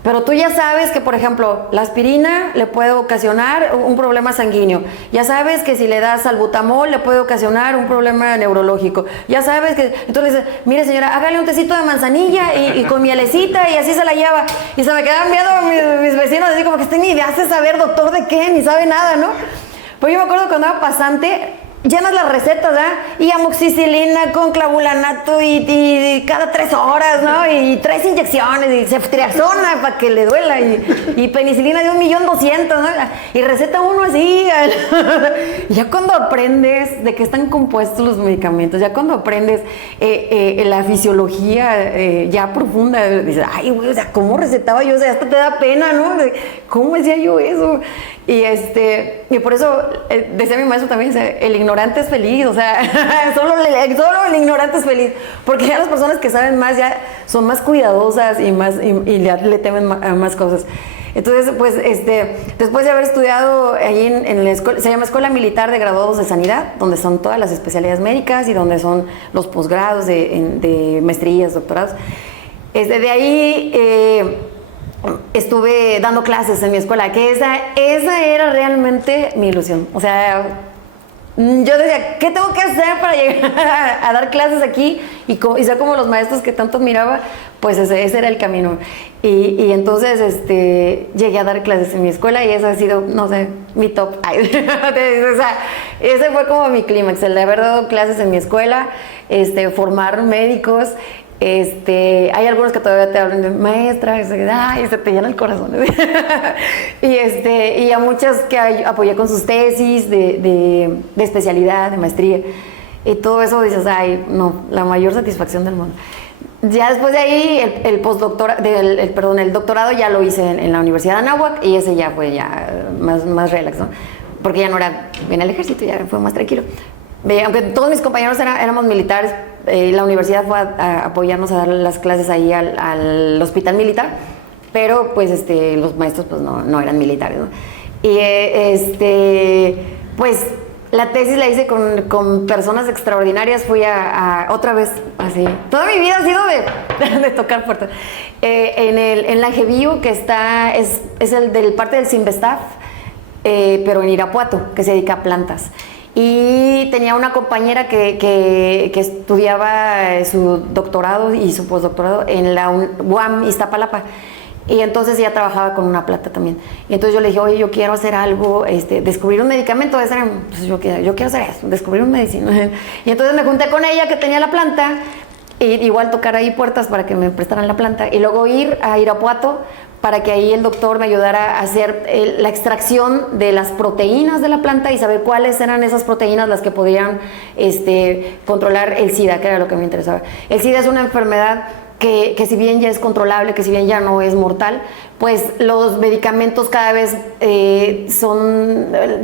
Pero tú ya sabes que, por ejemplo, la aspirina le puede ocasionar un problema sanguíneo. Ya sabes que si le das salbutamol le puede ocasionar un problema neurológico. Ya sabes que... Entonces le dices, mire señora, hágale un tecito de manzanilla y con mielecita, y así se la lleva. Y se me quedan viendo mis vecinos así como que ni idea de saber doctor de qué, ni sabe nada, ¿no? Pues yo me acuerdo cuando era pasante, llenas las recetas, ¿verdad? Y amoxicilina con clavulanato y cada 3 horas, ¿no? Y 3 inyecciones, y ceftriaxona para que le duela, y penicilina de 1.200.000, ¿no? Y receta uno así. Ya cuando aprendes de qué están compuestos los medicamentos, ya cuando aprendes la fisiología ya profunda, dices, ay, güey, o sea, ¿cómo recetaba yo? O sea, hasta te da pena, ¿no? ¿Cómo decía yo eso? Y por eso decía mi maestro también, el ignorante es feliz, o sea, solo el ignorante es feliz, porque ya las personas que saben más ya son más cuidadosas y ya le temen a más cosas. Entonces, pues, después de haber estudiado ahí en la escuela, se llama Escuela Militar de Graduados de Sanidad, donde son todas las especialidades médicas y donde son los posgrados de maestrías, doctorados. De ahí estuve dando clases en mi escuela, que esa era realmente mi ilusión. O sea, yo decía, ¿qué tengo que hacer para llegar a dar clases aquí y ser como los maestros que tanto admiraba? Pues ese era el camino. Y entonces llegué a dar clases en mi escuela y ese ha sido, no sé, mi top. O sea, ese fue como mi clímax, el de haber dado clases en mi escuela, formar médicos. Hay algunos que todavía te hablan de maestra, y se te llena el corazón. y a muchas que apoyé con sus tesis de especialidad, de maestría. Y todo eso dices, ay, no, la mayor satisfacción del mundo. Ya después de ahí, el doctorado ya lo hice en la Universidad de Anáhuac y ese ya fue más relax, ¿no? Porque ya no era en el ejército, ya fue más tranquilo. Aunque todos mis compañeros éramos militares, la universidad fue a apoyarnos a dar las clases ahí al hospital militar, pero pues los maestros pues no eran militares, ¿no? Y pues la tesis la hice con personas extraordinarias. Fui otra vez así, toda mi vida ha sido de tocar puertas, en la GEBIU, que es el del parte del CIMBESTAF, pero en Irapuato, que se dedica a plantas. Y tenía una compañera que estudiaba su doctorado y su postdoctorado en la UAM Iztapalapa. Y entonces ella trabajaba con una planta también. Y entonces yo le dije, oye, yo quiero hacer algo, descubrir un medicamento. Pues yo quiero hacer eso, descubrir un medicina. Y entonces me junté con ella, que tenía la planta, y igual tocar ahí puertas para que me prestaran la planta. Y luego ir a Irapuato para que ahí el doctor me ayudara a hacer la extracción de las proteínas de la planta y saber cuáles eran esas proteínas las que podían controlar el SIDA, que era lo que me interesaba. El SIDA es una enfermedad que si bien ya es controlable, que si bien ya no es mortal, pues los medicamentos cada vez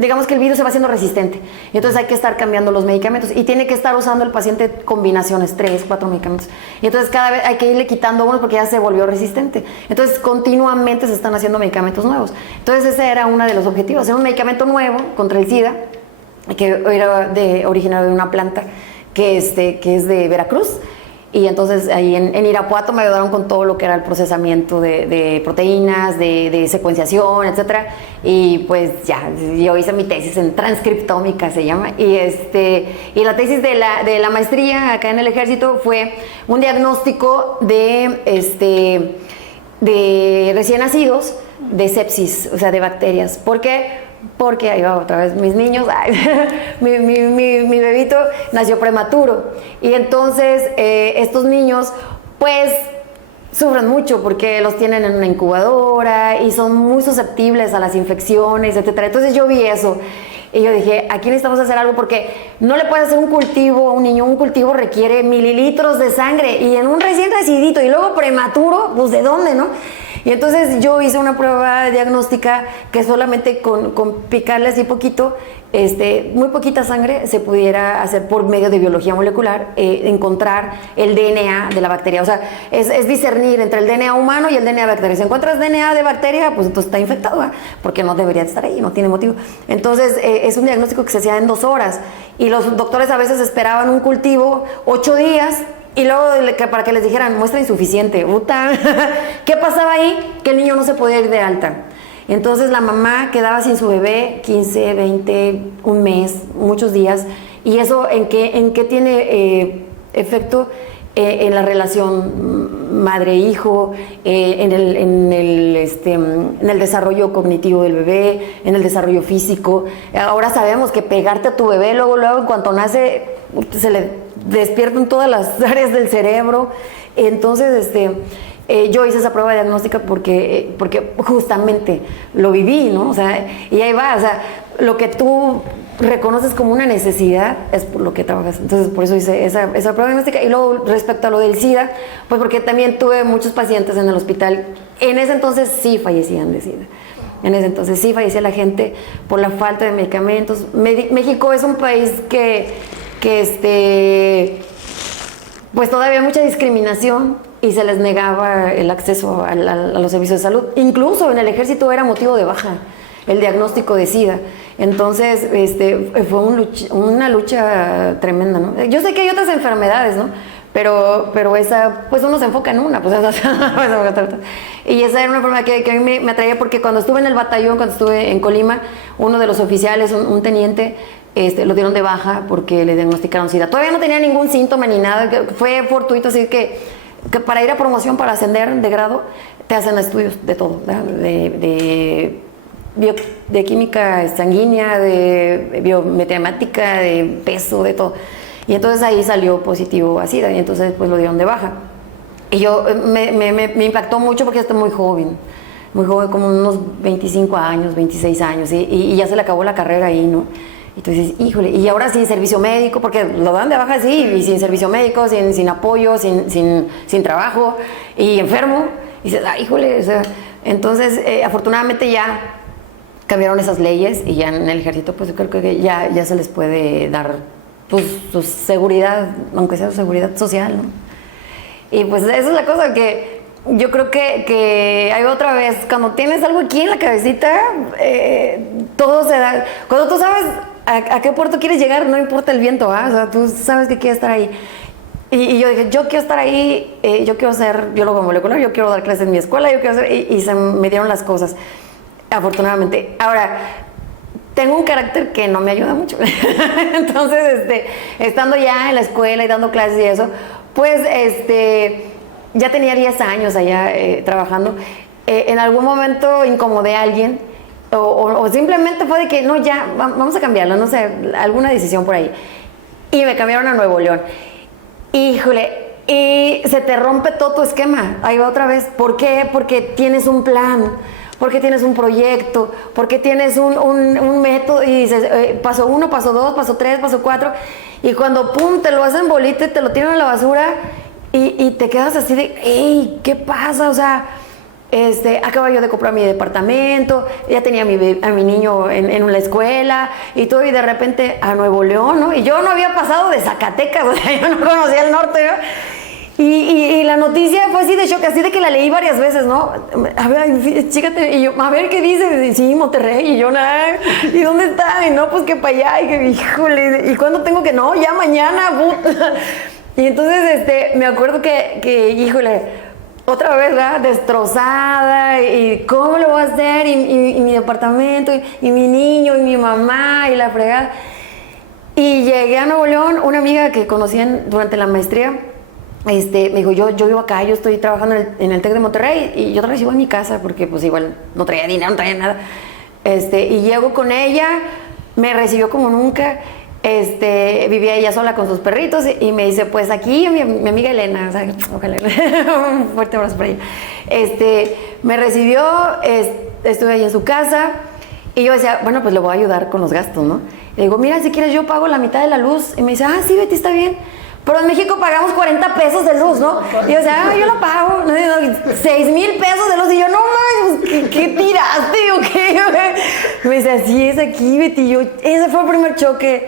digamos que el virus se va haciendo resistente. Y entonces hay que estar cambiando los medicamentos y tiene que estar usando el paciente combinaciones, 3, 4 medicamentos. Y entonces cada vez hay que irle quitando uno porque ya se volvió resistente. Entonces continuamente se están haciendo medicamentos nuevos. Entonces ese era uno de los objetivos, hacer un medicamento nuevo contra el SIDA, que era originario de una planta que es de Veracruz. Y entonces ahí en Irapuato me ayudaron con todo lo que era el procesamiento de proteínas, de secuenciación, etcétera. Y pues ya, yo hice mi tesis en transcriptómica, se llama. Y la tesis de la maestría acá en el ejército fue un diagnóstico de recién nacidos de sepsis, o sea, de bacterias. ¿Por qué? Porque ahí va otra vez, mis niños, mi bebito nació prematuro y entonces estos niños pues sufren mucho porque los tienen en una incubadora y son muy susceptibles a las infecciones, etcétera. Entonces yo vi eso y yo dije, aquí necesitamos hacer algo porque no le puedes hacer un cultivo a un niño. Un cultivo requiere mililitros de sangre y en un recién nacidito y luego prematuro, pues ¿de dónde, no? Y entonces yo hice una prueba diagnóstica que solamente con picarle así poquito, muy poquita sangre, se pudiera hacer por medio de biología molecular, encontrar el DNA de la bacteria. O sea, es discernir entre el DNA humano y el DNA de bacteria. Si encuentras DNA de bacteria, pues entonces está infectado, ¿eh? Porque no debería estar ahí, no tiene motivo. Entonces es un diagnóstico que se hacía en 2 horas y los doctores a veces esperaban un cultivo 8 días. Y luego para que les dijeran, muestra insuficiente, puta. ¿Qué pasaba ahí? Que el niño no se podía ir de alta. Entonces la mamá quedaba sin su bebé 15, 20, un mes, muchos días. ¿Y eso en qué tiene efecto? En la relación madre-hijo, en el desarrollo cognitivo del bebé, en el desarrollo físico. Ahora sabemos que pegarte a tu bebé luego en cuanto nace se le despiertan todas las áreas del cerebro. Entonces yo hice esa prueba diagnóstica porque justamente lo viví, ¿no? O sea, y ahí va, o sea, lo que tú reconoces como una necesidad es por lo que trabajas. Entonces por eso hice esa prueba diagnóstica. Y luego respecto a lo del SIDA, pues porque también tuve muchos pacientes en el hospital, en ese entonces sí fallecían de SIDA. En ese entonces sí fallecía la gente por la falta de medicamentos. México es un país que pues todavía hay mucha discriminación y se les negaba el acceso a los servicios de salud. Incluso en el ejército era motivo de baja el diagnóstico de SIDA. Entonces, fue una lucha tremenda, ¿no? Yo sé que hay otras enfermedades, ¿no? Pero esa, pues uno se enfoca en una, pues y esa era una enfermedad que a mí me atraía porque cuando estuve en el batallón, cuando estuve en Colima, uno de los oficiales, un teniente, lo dieron de baja porque le diagnosticaron SIDA. Todavía no tenía ningún síntoma ni nada, fue fortuito, así que para ir a promoción, para ascender de grado, te hacen estudios de todo, de química sanguínea, de biometemática, de peso, de todo. Y entonces ahí salió positivo a SIDA y entonces pues lo dieron de baja. Y yo me impactó mucho porque estoy muy joven, como unos 25 años, 26 años, y ya se le acabó la carrera ahí, ¿no? Entonces, híjole, y ahora sin servicio médico, porque lo dan de baja así, y sin servicio médico, sin apoyo, sin trabajo, y enfermo, y dices, híjole, o sea, entonces afortunadamente ya cambiaron esas leyes y ya en el ejército pues yo creo que ya se les puede dar pues su seguridad, aunque sea su seguridad social, ¿no? Y pues esa es la cosa que yo creo que hay otra vez, cuando tienes algo aquí en la cabecita, todo se da. Cuando tú sabes a qué puerto quieres llegar, no importa el viento, ¿ah? O sea, tú sabes que quieres estar ahí. Y yo dije, yo quiero estar ahí, yo quiero ser biólogo molecular, yo quiero dar clases en mi escuela, yo quiero hacer, y se me dieron las cosas, afortunadamente. Ahora, tengo un carácter que no me ayuda mucho. Entonces, estando ya en la escuela y dando clases y eso, pues, ya tenía 10 años allá trabajando. En algún momento incomodé a alguien o simplemente fue de que, no, ya, vamos a cambiarlo, no sé, alguna decisión por ahí. Y me cambiaron a Nuevo León. Híjole, y se te rompe todo tu esquema. Ahí va otra vez. ¿Por qué? Porque tienes un plan, porque tienes un proyecto, porque tienes un método y dices, paso 1, paso 2, paso 3, paso 4. Y cuando, pum, te lo hacen bolita y te lo tiran a la basura y te quedas así de, hey, ¿qué pasa? O sea, acabo yo de comprar mi departamento, ya tenía a mi niño en la escuela y todo, y de repente a Nuevo León, ¿no? Y yo no había pasado de Zacatecas, o sea, yo no conocía el norte, ¿no? Y la noticia fue así de shock, así de que la leí varias veces, ¿no? A ver, chícate, y yo, a ver qué dice, y sí, Monterrey, y yo, nada, ¿y dónde está? Y no, pues que para allá, y que, híjole, ¿y cuándo tengo que? No, ya mañana, puta. Y entonces, me acuerdo que híjole, otra vez, ¿verdad? Destrozada, y cómo lo voy a hacer, y mi departamento, y mi niño, y mi mamá, y la fregada. Y llegué a Nuevo León, una amiga que conocí durante la maestría, me dijo, yo vivo acá, yo estoy trabajando en el TEC de Monterrey, y yo te recibo en mi casa, porque pues igual no traía dinero, no traía nada. Y llego con ella, me recibió como nunca. Vivía ella sola con sus perritos y me dice, pues aquí mi amiga Elena, o sea, ojalá, un fuerte abrazo para ella, me recibió, estuve ahí en su casa y yo decía, bueno, pues le voy a ayudar con los gastos, ¿no? Le digo, mira, si quieres yo pago la mitad de la luz. Y me dice, sí, Betty, está bien. Pero en México pagamos 40 pesos de luz, ¿no? Y yo decía, yo lo pago, ¿no? 6,000 pesos de luz. Y yo, no mames, ¿qué tiraste o qué? Me dice, así es aquí, Betty. Y yo, ese fue el primer choque.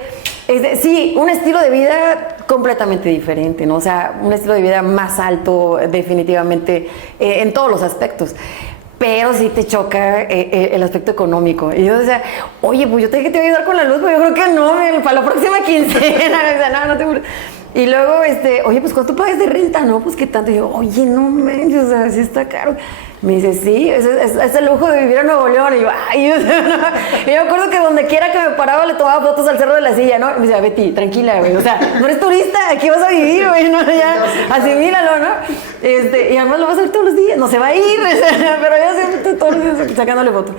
Sí, un estilo de vida completamente diferente, ¿no? O sea, un estilo de vida más alto, definitivamente, en todos los aspectos. Pero sí te choca el aspecto económico. Y yo decía, oye, pues yo te dije que te voy a ayudar con la luz, pero yo creo que no, para la próxima quincena. O sea, no te... Y luego, oye, pues ¿cuánto pagas de renta? No, pues ¿qué tanto? Y yo, oye, no manches, o sea, sí está caro. Me dice, sí, es el lujo de vivir en Nuevo León. Y yo, ay, o sea, no. Y yo me acuerdo que donde quiera que me paraba le tomaba fotos al Cerro de la Silla, ¿no? Y me decía, Betty, tranquila, güey, o sea, no eres turista, aquí vas a vivir, güey, ¿no? Ya, asimílalo, ¿no? Y además lo vas a ver todos los días, no se va a ir, pero ya siempre todos los días sacándole fotos.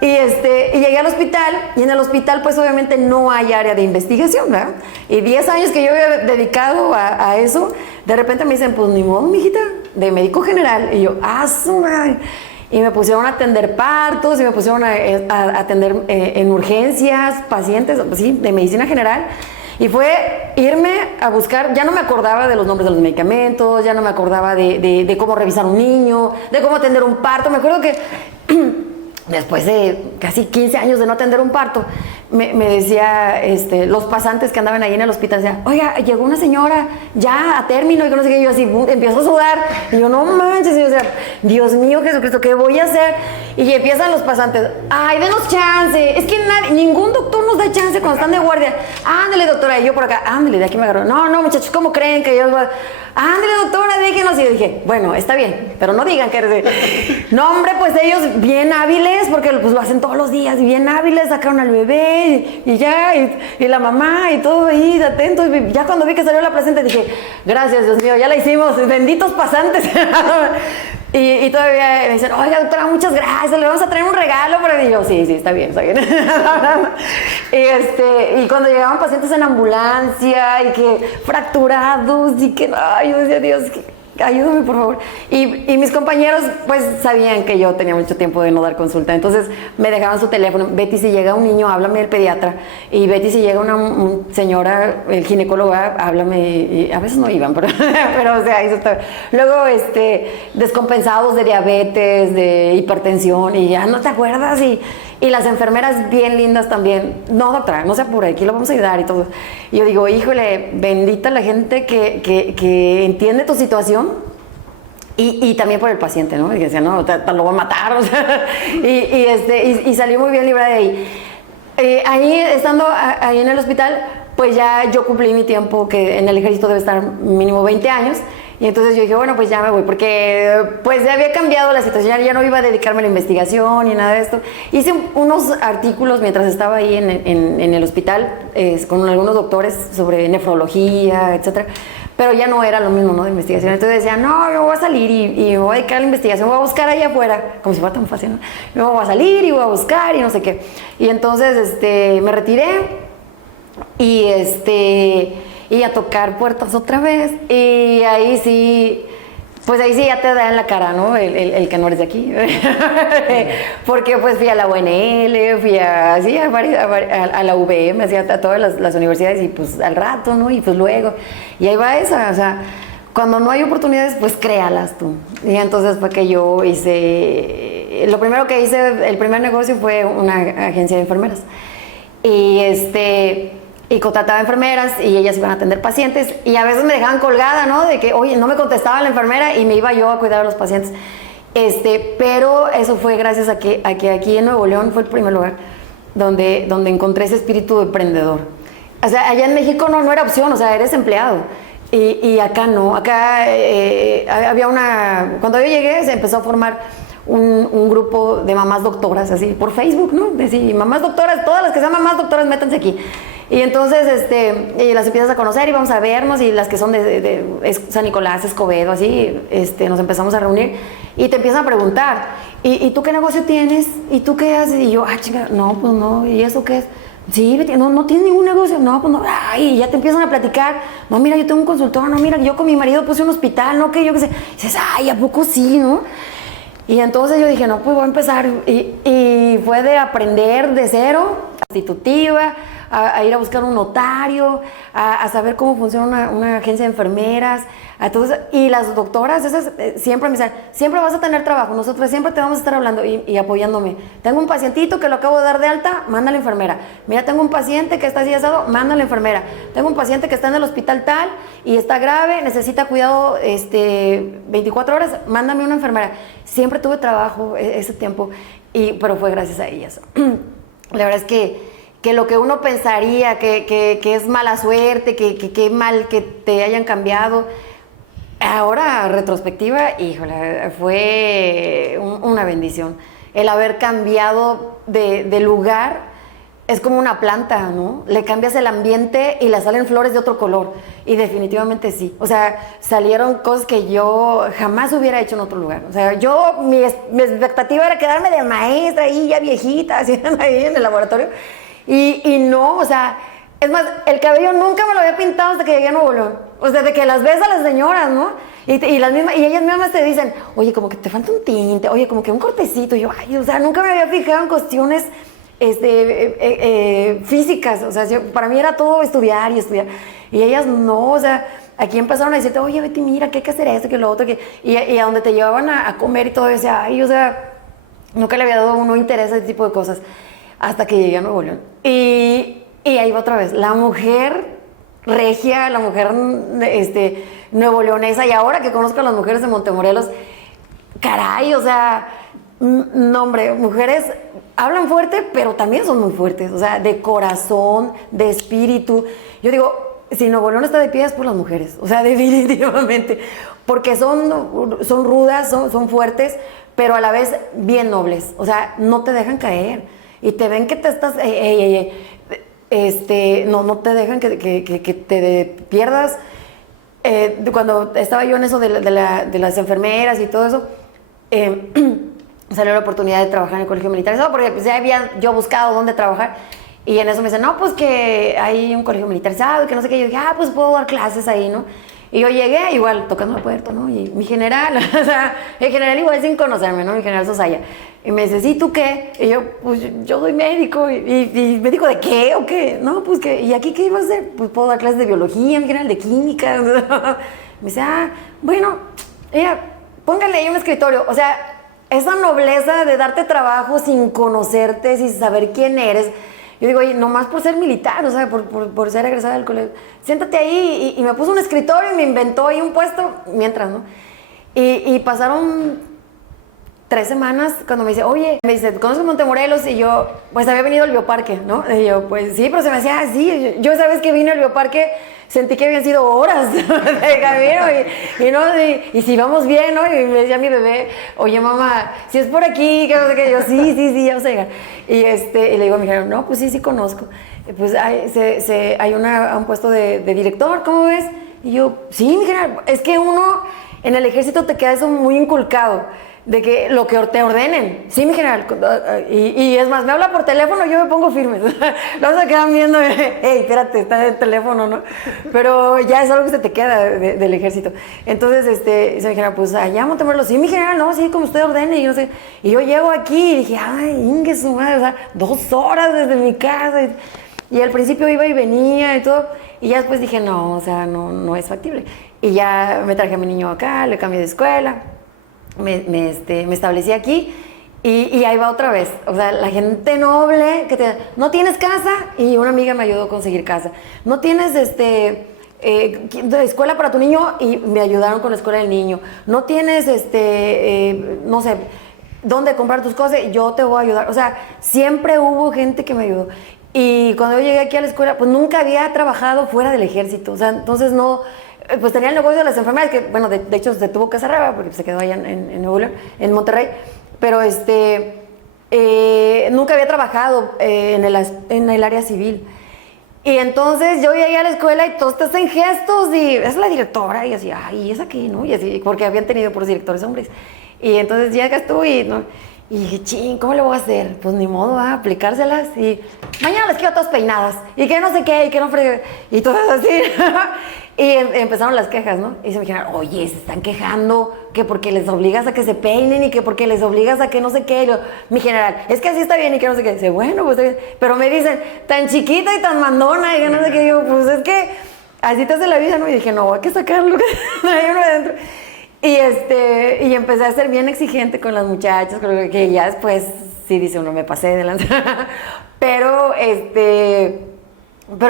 Y llegué al hospital, y en el hospital pues obviamente no hay área de investigación, ¿verdad? Y 10 años que yo había dedicado a eso, de repente me dicen, pues ni modo, mijita, de médico general. Y yo, su madre. Y me pusieron a atender partos, y me pusieron a atender en urgencias, pacientes, sí, de medicina general. Y fue irme a buscar, ya no me acordaba de los nombres de los medicamentos, ya no me acordaba de cómo revisar un niño, de cómo atender un parto. Me acuerdo que después de casi 15 años de no atender un parto, me decía los pasantes que andaban ahí en el hospital, decían, oiga, llegó una señora ya a término, y que no sé qué, y yo así, empiezo a sudar, y yo, no manches, y yo, o sea, Dios mío, Jesucristo, ¿qué voy a hacer? Y empiezan los pasantes, ay, denos chance, es que ningún doctor nos da chance cuando están de guardia. Ándale, doctora, y yo por acá, ándale, de aquí me agarró, no, muchachos, ¿cómo creen que yo? Ándale, doctora, déjenos. Y yo dije, bueno, está bien, pero no digan que eres No, hombre, pues ellos bien hábiles, porque pues lo hacen todos los días, y bien hábiles, sacaron al bebé, y ya, y la mamá, y todo ahí, atentos. Y ya cuando vi que salió la placenta, dije, gracias, Dios mío, ya la hicimos, benditos pasantes. Y todavía me dicen, oiga, doctora, muchas gracias, le vamos a traer un regalo. Pero yo, sí, está bien, está bien. Y cuando llegaban pacientes en ambulancia, y que fracturados, y que, ay, yo decía, Dios, ayúdame, por favor. Y mis compañeros, pues, sabían que yo tenía mucho tiempo de no dar consulta. Entonces, me dejaban su teléfono. Betty, si llega un niño, háblame del pediatra. Y Betty, si llega una señora, el ginecólogo, háblame. Y a veces no iban, pero o sea, eso está. Luego, descompensados de diabetes, de hipertensión, y ya no te acuerdas. Y las enfermeras bien lindas también. No, doctora, no se apure, aquí lo vamos a ayudar y todo. Y yo digo, híjole, bendita la gente que entiende tu situación. Y también por el paciente, ¿no? Y decía, no, te lo voy a matar, o sea. Y salió muy bien librada de ahí. Ahí, estando ahí en el hospital, pues ya yo cumplí mi tiempo, que en el ejército debe estar mínimo 20 años. Y entonces yo dije, bueno, pues ya me voy, porque pues ya había cambiado la situación, ya no iba a dedicarme a la investigación ni nada de esto. Hice unos artículos mientras estaba ahí en el hospital con algunos doctores sobre nefrología, etcétera, pero ya no era lo mismo, ¿no? De investigación. Entonces decía, no, yo voy a salir y me voy a dedicar a la investigación, voy a buscar allá afuera, como si fuera tan fácil, ¿no? Yo voy a salir y voy a buscar y no sé qué. Y entonces me retiré y a tocar puertas otra vez, y ahí sí, pues ahí sí ya te da en la cara, ¿no? El que no eres de aquí. Porque pues fui a la UNL, fui a la UVM, así a todas las universidades, y pues al rato, ¿no? Y pues luego, y ahí va esa, o sea, cuando no hay oportunidades, pues créalas tú. Y entonces fue que yo hice, lo primero que hice, el primer negocio fue una agencia de enfermeras. Y contrataba enfermeras, y ellas iban a atender pacientes, y a veces me dejaban colgada, ¿no? De que, oye, no me contestaba la enfermera, y me iba yo a cuidar a los pacientes. Pero eso fue gracias a que aquí en Nuevo León fue el primer lugar donde encontré ese espíritu de emprendedor. O sea, allá en México no era opción, o sea, eres empleado. Y acá no, acá había cuando yo llegué se empezó a formar un grupo de mamás doctoras, así, por Facebook, ¿no? Decir, mamás doctoras, todas las que sean mamás doctoras, métanse aquí. Y entonces, y las empiezas a conocer, y vamos a vernos, y las que son de San Nicolás, Escobedo, así, nos empezamos a reunir, y te empiezan a preguntar, ¿y tú qué negocio tienes? ¿Y tú qué haces? Y yo, chinga, no, pues no, ¿y eso qué es? Sí, no tienes ningún negocio, no, pues no, y ya te empiezan a platicar, no, mira, yo tengo un consultor, no, mira, yo con mi marido puse un hospital, no, que yo qué sé, y dices, ¿a poco sí, no? Y entonces yo dije, no, pues voy a empezar, y fue de aprender de cero, constitutiva, a ir a buscar un notario, a saber cómo funciona una agencia de enfermeras, y las doctoras, esas siempre me dicen, siempre vas a tener trabajo, nosotros siempre te vamos a estar hablando y apoyándome. Tengo un pacientito que lo acabo de dar de alta, manda a la enfermera. Mira, tengo un paciente que está así asado, manda a la enfermera. Tengo un paciente que está en el hospital tal y está grave, necesita cuidado 24 horas, mándame una enfermera. Siempre tuve trabajo ese tiempo, pero fue gracias a ellas. La verdad es que lo que uno pensaría que es mala suerte, que mal que te hayan cambiado, ahora retrospectiva, híjole, fue una bendición. El haber cambiado de lugar es como una planta, ¿no? Le cambias el ambiente y le salen flores de otro color. Y definitivamente sí. O sea, salieron cosas que yo jamás hubiera hecho en otro lugar. O sea, mi expectativa era quedarme de maestra ahí, ya viejita, así ahí en el laboratorio. Y no, o sea, es más, el cabello nunca me lo había pintado hasta que llegué a Nuevo León. O sea, de que las ves a las señoras, ¿no? Y ellas mismas te dicen, oye, como que te falta un tinte, oye, como que un cortecito. Y yo, o sea, nunca me había fijado en cuestiones físicas. O sea, para mí era todo estudiar y estudiar. Y ellas no, o sea, aquí empezaron a decirte, oye, Betty, mira, que hay que hacer esto, que lo otro, y a donde te llevaban a comer y todo, y decía, o sea, Nunca le había dado uno interés a ese tipo de cosas hasta que llegué a Nuevo León. Y ahí va otra vez, la mujer regia, la mujer nuevo leonesa, y ahora que conozco a las mujeres de Montemorelos, caray, o sea, no hombre, mujeres hablan fuerte, pero también son muy fuertes, o sea, de corazón, de espíritu. Yo digo, si Nuevo León está de pie es por las mujeres, o sea, definitivamente, porque son rudas, son fuertes, pero a la vez bien nobles, o sea, no te dejan caer y te ven que te estás, no te dejan que te pierdas. Cuando estaba yo en eso de las enfermeras y todo eso, salió la oportunidad de trabajar en el colegio militarizado, porque pues ya había yo buscado dónde trabajar, y en eso me dicen, no, pues que hay un colegio militarizado, que no sé qué. Yo dije, pues puedo dar clases ahí, ¿no? Y yo llegué, igual, tocando la puerta, ¿no? Y mi general, o sea, el general igual sin conocerme, ¿no? Mi general Sosaya. Y me dice, ¿sí, tú qué? Y yo, pues yo soy médico. Y médico de qué o qué? No, pues que, ¿y aquí qué iba a hacer? Pues puedo dar clases de biología, mi general, de química. Me dice, bueno, póngale ahí un escritorio. O sea, esa nobleza de darte trabajo sin conocerte, sin saber quién eres. Yo digo, oye, nomás por ser militar, o sea, por ser egresada del colegio, siéntate ahí, y me puso un escritorio y me inventó ahí un puesto mientras, ¿no? Y pasaron 3 semanas cuando me dice, oye, me dice, ¿conoces Montemorelos? Y yo, pues había venido al Bioparque, ¿no? Y yo, pues sí, pero se me hacía así. Yo esa vez que vine al Bioparque sentí que habían sido horas de camino y si vamos bien, ¿no? Y me decía mi bebé, oye mamá, si es por aquí, que no sé qué. Yo, sí, ya vamos a llegar. Y le digo a mi hija, no, pues sí conozco. Pues hay un puesto de director, ¿cómo ves? Y yo, sí, mi hija, es que uno en el ejército te queda eso muy inculcado, de que lo que te ordenen, sí, mi general, y es más, me habla por teléfono, yo me pongo firme, no se quedan viendo, hey, espérate, está en el teléfono, ¿no? Pero ya es algo que se te queda del ejército. Entonces, dice mi general, pues allá Montemorelos, sí, mi general, no, sí, como usted ordene, y no sé, y yo llego aquí y dije, ay, ingue su madre, o sea, 2 horas desde mi casa, y al principio iba y venía y todo, y ya después dije, no, o sea, no es factible, y ya me traje a mi niño acá, le cambié de escuela, me establecí aquí y ahí va otra vez, o sea, la gente noble que no tienes casa, y una amiga me ayudó a conseguir casa, no tienes escuela para tu niño, y me ayudaron con la escuela del niño, no tienes no sé dónde comprar tus cosas, yo te voy a ayudar, o sea, siempre hubo gente que me ayudó. Y cuando yo llegué aquí a la escuela, pues nunca había trabajado fuera del ejército, o sea, entonces no, pues tenía el negocio de las enfermeras, que bueno, de hecho se tuvo que cerrar porque se quedó allá en Nuevo León, en Monterrey, pero nunca había trabajado en el área civil. Y entonces yo llegué a la escuela y todos te hacen gestos, y es la directora, y así, ay, ¿esa qué? ¿No? Y así, porque habían tenido por directores hombres. Y entonces llegas tú y dije, ching, ¿cómo le voy a hacer? Pues ni modo, aplicárselas, y mañana les quiero todas peinadas, y que no sé qué, y que no fregue, y todo así. Y empezaron las quejas, ¿no? Y se me dijeron, oye, se están quejando que porque les obligas a que se peinen, y que porque les obligas a que no sé qué. Y mi general, es que así está bien, y que no sé qué. Dice, bueno, pues está bien. Pero me dicen, tan chiquita y tan mandona, y que no sé qué. Digo, pues es que así te hace la vida, ¿no? Y dije, no, hay que sacarlo hay uno adentro. Y empecé a ser bien exigente con las muchachas, que ya después, sí, dice uno, me pasé de lanza. Pero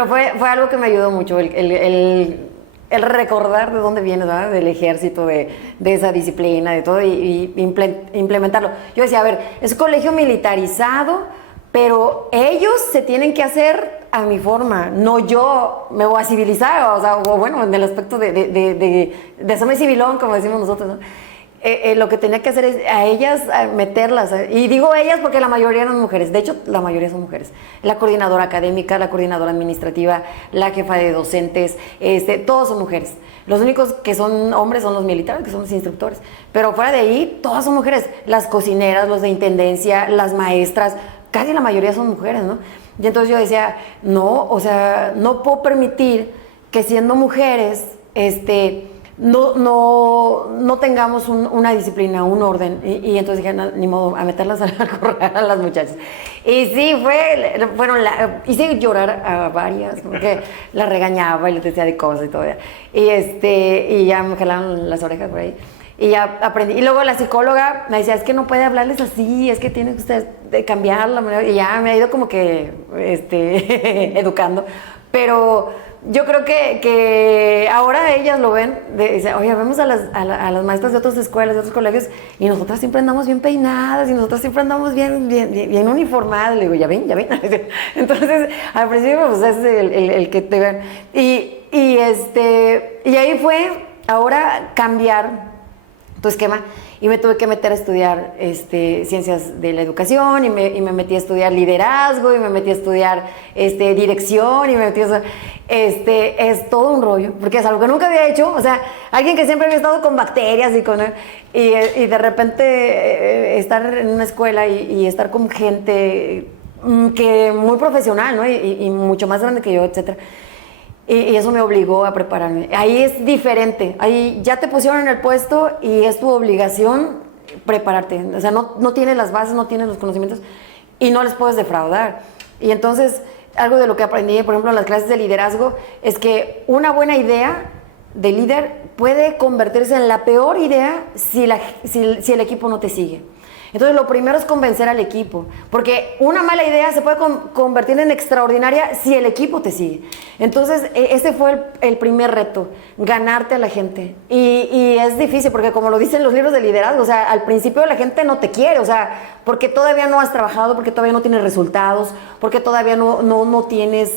fue algo que me ayudó mucho, el recordar de dónde vienes, ¿verdad? Del ejército, de esa disciplina, de todo, y implementarlo. Yo decía, a ver, es colegio militarizado, pero ellos se tienen que hacer a mi forma, no yo me voy a civilizar, o sea, o bueno, en el aspecto de hacerme civilón, como decimos nosotros, ¿no? Lo que tenía que hacer es a ellas meterlas, y digo ellas porque la mayoría eran mujeres, de hecho la mayoría son mujeres, la coordinadora académica, la coordinadora administrativa, la jefa de docentes, todos son mujeres. Los únicos que son hombres son los militares, que son los instructores, pero fuera de ahí todas son mujeres, las cocineras, los de intendencia, las maestras, casi la mayoría son mujeres, ¿no? Y entonces yo decía, no, o sea, no puedo permitir que siendo mujeres, no tengamos una disciplina, un orden. Y entonces dije, no, ni modo, a meterlas a correr a las muchachas. Y sí, hice llorar a varias, porque las regañaba y les decía de cosas y todo. Y ya me jalaron las orejas por ahí. Y ya aprendí. Y luego la psicóloga me decía, es que no puede hablarles así, es que tiene que usted cambiar la manera. Y ya me ha ido como que educando. Pero yo creo que ahora ellas lo ven, dicen, oye, vemos a las maestras de otras escuelas, de otros colegios, y nosotras siempre andamos bien peinadas, y nosotras siempre andamos bien uniformadas. Le digo, ya ven. Entonces, al principio, pues es el que te ven. Y ahí fue ahora cambiar tu esquema, y me tuve que meter a estudiar ciencias de la educación, y me metí a estudiar liderazgo, y me metí a estudiar dirección, y me metí a es todo un rollo, porque es algo que nunca había hecho. O sea, alguien que siempre había estado con bacterias y de repente estar en una escuela y estar con gente que muy profesional, ¿no? Y mucho más grande que yo, etcétera. Y eso me obligó a prepararme. Ahí es diferente. Ahí ya te pusieron en el puesto y es tu obligación prepararte. O sea, no tienes las bases, no tienes los conocimientos y no les puedes defraudar. Y entonces, algo de lo que aprendí, por ejemplo, en las clases de liderazgo, es que una buena idea de líder puede convertirse en la peor idea si el equipo no te sigue. Entonces, lo primero es convencer al equipo, porque una mala idea se puede convertir en extraordinaria si el equipo te sigue. Entonces, ese fue el primer reto, ganarte a la gente. Y es difícil, porque como lo dicen los libros de liderazgo, o sea, al principio la gente no te quiere, o sea, porque todavía no has trabajado, porque todavía no tienes resultados, porque todavía no tienes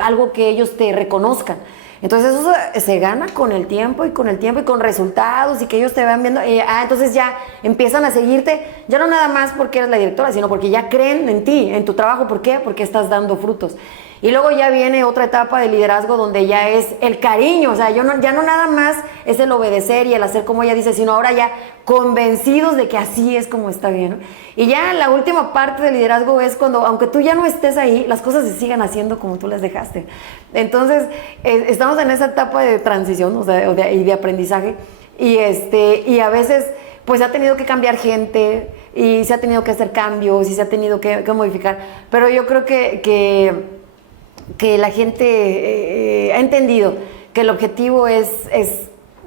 algo que ellos te reconozcan. Entonces eso se gana con el tiempo y con resultados, y que ellos te van viendo, entonces ya empiezan a seguirte, ya no nada más porque eres la directora, sino porque ya creen en ti, en tu trabajo. ¿Por qué? Porque estás dando frutos. Y luego ya viene otra etapa de liderazgo donde ya es el cariño, o sea, ya no nada más es el obedecer y el hacer como ella dice, sino ahora ya convencidos de que así es como está bien, ¿no? Y ya la última parte del liderazgo es cuando, aunque tú ya no estés ahí, las cosas se sigan haciendo como tú las dejaste. Entonces, estamos en esa etapa de transición, o sea, y de aprendizaje, y a veces pues se ha tenido que cambiar gente, y se ha tenido que hacer cambios, y se ha tenido que modificar, pero yo creo que la gente ha entendido que el objetivo es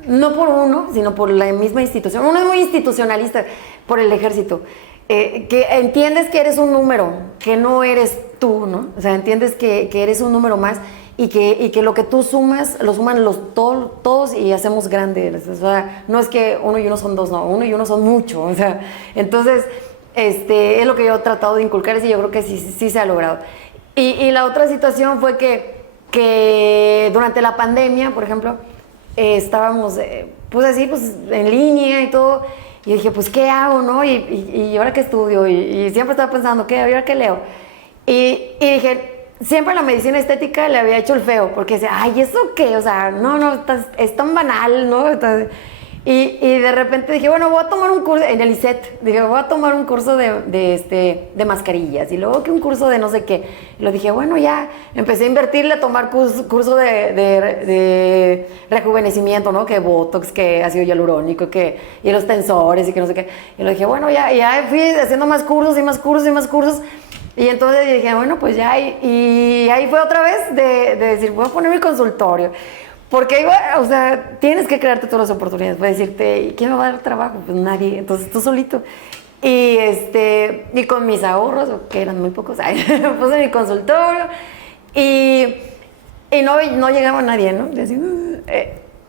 no por uno, sino por la misma institución. Uno es muy institucionalista por el ejército, que entiendes que eres un número, que no eres tú, ¿no? O sea, entiendes que eres un número más, y que lo que tú sumas, lo suman todos y hacemos grandes. O sea, no es que uno y uno son dos, no, uno y uno son mucho. O sea, entonces, es lo que yo he tratado de inculcar, y yo creo que sí se ha logrado. Y la otra situación fue que durante la pandemia, por ejemplo, estábamos pues en línea y todo, y dije, pues, ¿qué hago, no? Y ahora qué estudio, y siempre estaba pensando, ¿ahora qué leo? Y dije, siempre la medicina estética le había hecho el feo, porque decía, ay, ¿eso qué? O sea, no, es tan banal, ¿no? Y de repente dije, bueno, voy a tomar un curso en el ISET. Dije, voy a tomar un curso de mascarillas, y luego que un curso de no sé qué. Y lo dije, bueno, ya empecé a invertirle a tomar curso de rejuvenecimiento, ¿no? Que Botox, que ácido hialurónico, y los tensores, y que no sé qué. Y lo dije, bueno, ya fui haciendo más cursos y más cursos y más cursos. Y entonces dije, bueno, pues ya. Y ahí fue otra vez de decir, voy a poner mi consultorio. Porque, o sea, tienes que crearte todas las oportunidades para decirte, ¿y quién me va a dar trabajo? Pues nadie, entonces tú solito. Y con mis ahorros, que eran muy pocos, puse mi consultorio, y no llegaba nadie, ¿no?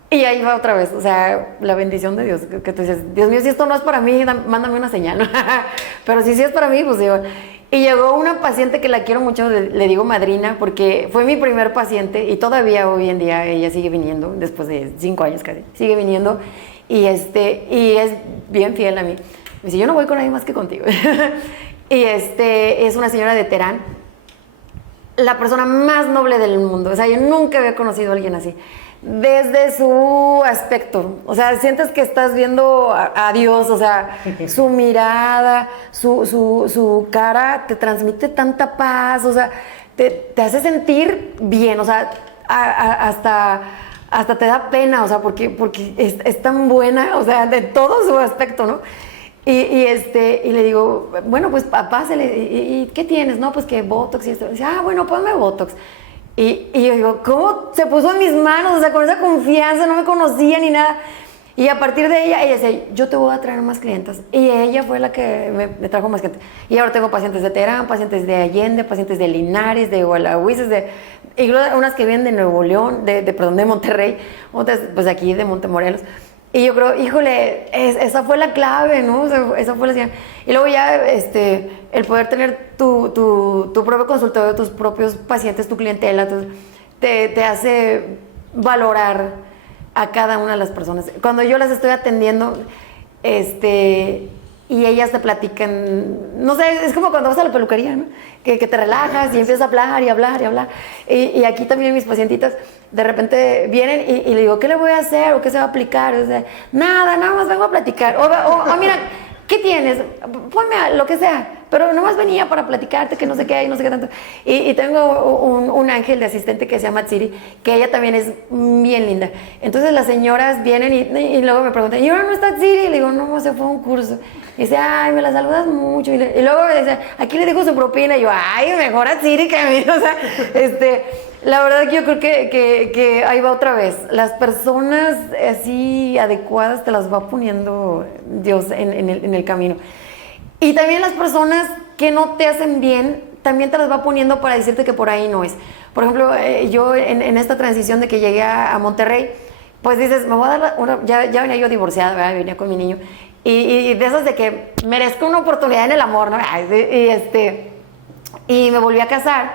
Y ahí va otra vez, o sea, la bendición de Dios, que tú dices, Dios mío, si esto no es para mí, mándame una señal, ¿no? Pero si sí es para mí, pues digo. Y llegó una paciente que la quiero mucho, le digo madrina, porque fue mi primer paciente, y todavía hoy en día ella sigue viniendo, después de 5 años casi, sigue viniendo, y es bien fiel a mí. Me dice, yo no voy con nadie más que contigo. Y es una señora de Terán, la persona más noble del mundo. O sea, yo nunca había conocido a alguien así. Desde su aspecto, o sea, sientes que estás viendo a Dios, o sea, su mirada, su cara te transmite tanta paz, o sea, te hace sentir bien, o sea, hasta te da pena, o sea, porque es tan buena, o sea, de todo su aspecto, ¿no? Y le digo, bueno, pues pásale, ¿y qué tienes? No, pues que Botox y esto. Y dice, bueno, ponme Botox. Y yo digo, ¿cómo se puso en mis manos? O sea, con esa confianza, no me conocía ni nada. Y a partir de ella decía, yo te voy a traer más clientas. Y ella fue la que me trajo más gente. Y ahora tengo pacientes de Terán, pacientes de Allende, pacientes de Linares, de Gualahuises, incluso unas que vienen de Nuevo León, de Monterrey, otras pues aquí de Montemorelos. Y yo creo, híjole, esa fue la clave, ¿no? Esa fue la señal. Y luego ya el poder tener tu propio consultorio, tus propios pacientes, tu clientela, te hace valorar a cada una de las personas. Cuando yo las estoy atendiendo, y ellas te platican, no sé, es como cuando vas a la peluquería, ¿no? Que te relajas y empiezas a hablar y hablar y hablar. Y aquí también mis pacientitas de repente vienen y le digo, ¿qué le voy a hacer? ¿O qué se va a aplicar? O sea, nada más vengo a platicar. O mira, ¿qué tienes? Ponme lo que sea. Pero nomás venía para platicarte que no sé qué hay, no sé qué tanto. Y tengo un ángel de asistente que se llama Tsiri, que ella también es bien linda. Entonces las señoras vienen y luego me preguntan, ¿y ahora no está Tsiri? Y le digo, no, se fue a un curso. Y dice, ay, me la saludas mucho. Y luego me dice, aquí le dejo su propina. Y yo, ay, mejor a Tsiri que a mí. O sea, la verdad que yo creo que ahí va otra vez. Las personas así adecuadas te las va poniendo Dios en el camino. Y también las personas que no te hacen bien, también te las va poniendo para decirte que por ahí no es. Por ejemplo, yo en esta transición de que llegué a Monterrey, pues dices, me voy a dar ya venía yo divorciada, ¿verdad? Venía con mi niño. Y de esas de que merezco una oportunidad en el amor, ¿no? Y me volví a casar.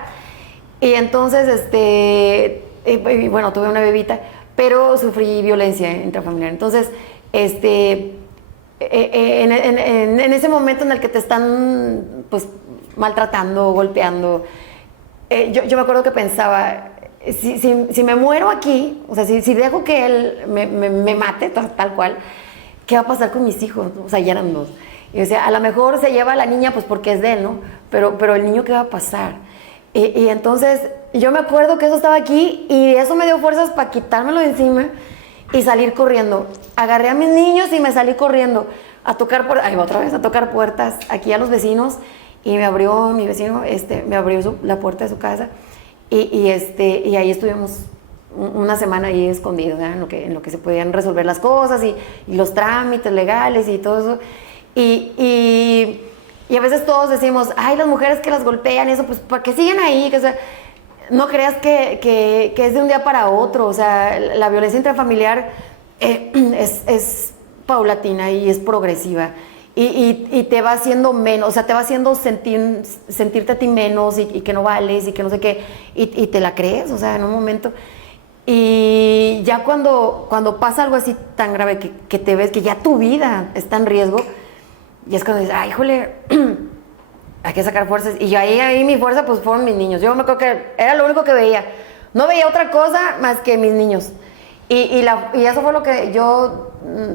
Y entonces, y bueno, tuve una bebita, pero sufrí violencia intrafamiliar. Entonces, en ese momento en el que te están pues maltratando, golpeando, yo me acuerdo que pensaba, si me muero aquí, o sea, si dejo que él me mate tal cual, ¿qué va a pasar con mis hijos? O sea, ya eran dos. Y, o sea, a lo mejor se lleva a la niña pues porque es de él, ¿no? Pero el niño, ¿qué va a pasar? Y entonces yo me acuerdo que eso estaba aquí y eso me dio fuerzas para quitármelo de encima y salir corriendo. Agarré a mis niños y me salí corriendo a tocar a tocar puertas aquí a los vecinos, y me abrió mi vecino, me abrió la puerta de su casa y ahí estuvimos una semana ahí escondidos, ¿verdad? en lo que se podían resolver las cosas y los trámites legales y todo eso. Y a veces todos decimos, ay, las mujeres que las golpean, eso, pues, ¿para qué siguen ahí? O sea, no creas que es de un día para otro. O sea, la violencia intrafamiliar es paulatina y es progresiva. Y te va haciendo menos, o sea, te va haciendo sentirte a ti menos y que no vales y que no sé qué. Y te la crees, o sea, en un momento. Y ya cuando pasa algo así tan grave que te ves que ya tu vida está en riesgo, y es cuando dices, ay, híjole, hay que sacar fuerzas. Y yo ahí mi fuerza pues fueron mis niños. Yo me acuerdo que era lo único que veía. No veía otra cosa más que mis niños. Y eso fue lo que yo,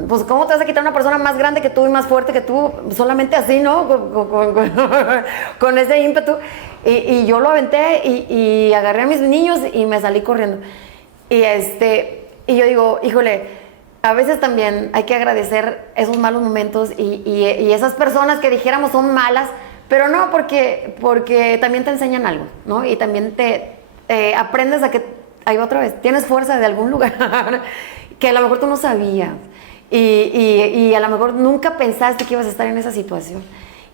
pues, ¿cómo te vas a quitar una persona más grande que tú y más fuerte que tú? Solamente así, ¿no? Con ese ímpetu. Y yo lo aventé y agarré a mis niños y me salí corriendo. Y yo digo, híjole, a veces también hay que agradecer esos malos momentos y esas personas que dijéramos son malas, pero no, porque también te enseñan algo, ¿no? Y también te aprendes a que, ahí otra vez, tienes fuerza de algún lugar que a lo mejor tú no sabías y a lo mejor nunca pensaste que ibas a estar en esa situación.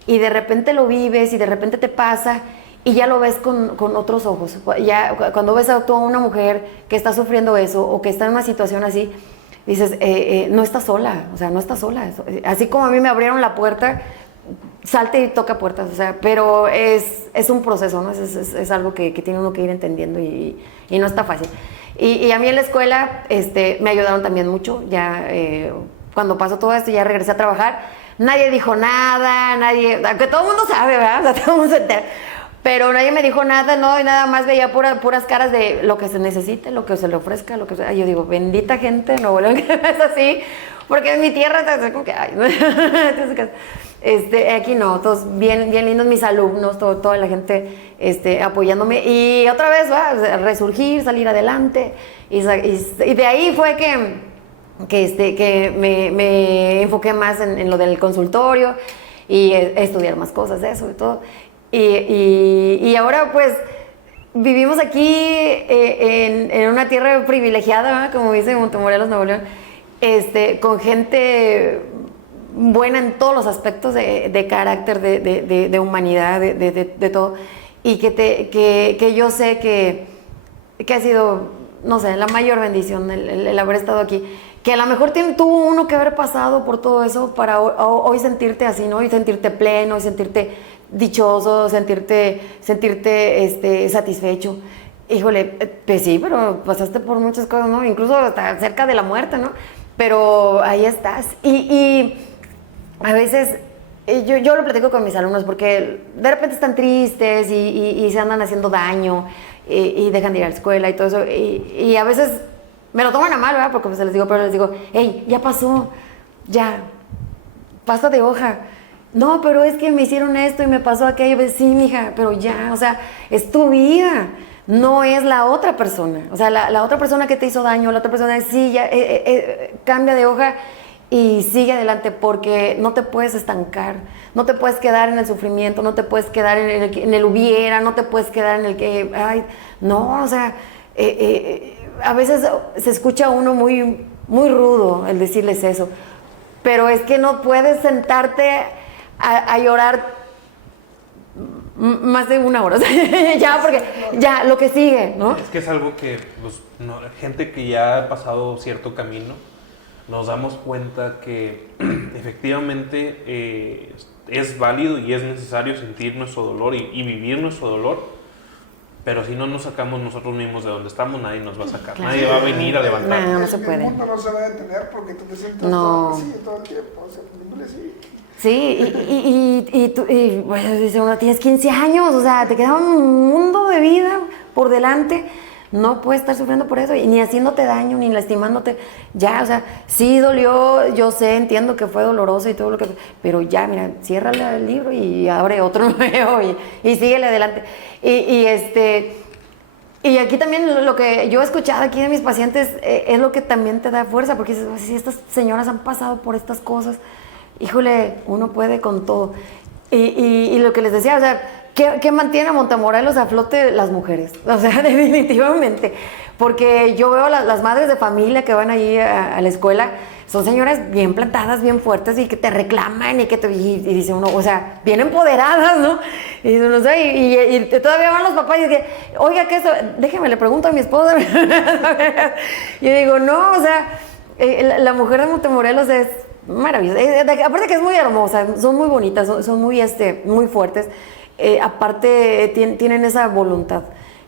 Y de repente lo vives y de repente te pasa y ya lo ves con otros ojos. Ya cuando ves a toda una mujer que está sufriendo eso o que está en una situación así, dices, no estás sola, o sea, no estás sola. Así como a mí me abrieron la puerta, salte y toca puertas, o sea, pero es un proceso, ¿no? Es algo que tiene uno que ir entendiendo y no está fácil. Y a mí en la escuela me ayudaron también mucho. Ya cuando pasó todo esto, ya regresé a trabajar. Nadie dijo nada, aunque todo el mundo sabe, ¿verdad? O sea, todo el mundo se entera. Pero nadie me dijo nada, no, y nada más veía puras caras de lo que se necesite, lo que se le ofrezca, lo que sea. Yo digo, bendita gente, Nuevo León, que es así, porque es mi tierra, es como que, ay, aquí no, todos bien lindos, mis alumnos, toda la gente apoyándome. Y otra vez, ¿va? O sea, resurgir, salir adelante. Y de ahí fue que me enfoqué más en lo del consultorio y estudiar más cosas de eso y todo. Y ahora pues vivimos aquí en una tierra privilegiada, ¿verdad? Como dice Montemorelos, Nuevo León, con gente buena en todos los aspectos de carácter, de humanidad, de todo, y que yo sé que ha sido, no sé, la mayor bendición el haber estado aquí. Que a lo mejor tuvo uno que haber pasado por todo eso para hoy sentirte así, ¿no? Y sentirte pleno, y sentirte dichoso, sentirte satisfecho. Híjole, pues sí, pero pasaste por muchas cosas, ¿no? Incluso hasta cerca de la muerte, ¿no? Pero ahí estás. Y a veces yo lo platico con mis alumnos porque de repente están tristes y se andan haciendo daño y dejan de ir a la escuela y todo eso. Y a veces me lo toman a mal, ¿verdad? Porque pues les digo, pero les digo, hey, ya pasó, ya, pasa de hoja. No, pero es que me hicieron esto y me pasó aquello. Pues, sí, mija, pero ya, o sea, es tu vida. No es la otra persona. O sea, la otra persona que te hizo daño, la otra persona, sí, ya, cambia de hoja y sigue adelante, porque no te puedes estancar, no te puedes quedar en el sufrimiento, no te puedes quedar en el hubiera, no te puedes quedar en el que, ay, no, o sea, a veces se escucha a uno muy, muy rudo el decirles eso, pero es que no puedes sentarte a llorar más de una hora, ya, porque ya, lo que sigue, ¿no? Es que es algo que pues, gente que ya ha pasado cierto camino, nos damos cuenta que efectivamente es válido y es necesario sentir nuestro dolor y vivir nuestro dolor, pero si no nos sacamos nosotros mismos de donde estamos, nadie nos va a sacar, claro. Nadie va a venir a levantar. No se puede. El mundo no se va a detener porque tú te sientes así todo el tiempo, o sea, sí. Sí, y bueno, dice uno, tienes 15 años, o sea, te queda un mundo de vida por delante, no puedes estar sufriendo por eso, y ni haciéndote daño, ni lastimándote, ya, o sea, sí dolió, yo sé, entiendo que fue doloroso y todo lo que, pero ya, mira, ciérrale el libro y abre otro nuevo y síguele adelante. Y aquí también lo que yo he escuchado aquí de mis pacientes es lo que también te da fuerza, porque si estas señoras han pasado por estas cosas, híjole, uno puede con todo. Y lo que les decía, o sea, ¿qué mantiene a Montemorelos a flote? Las mujeres, o sea, definitivamente. Porque yo veo las madres de familia que van allí a la escuela, son señoras bien plantadas, bien fuertes y que te reclaman y dice uno, o sea, bien empoderadas, ¿no? Y dice uno, y todavía van los papás y dicen, oiga, ¿qué es eso? Déjeme, le pregunto a mi esposa. Y yo digo, no, o sea, la mujer de Montemorelos es maravillosa. Aparte que es muy hermosa, son muy bonitas, son muy, muy fuertes. Aparte tienen esa voluntad,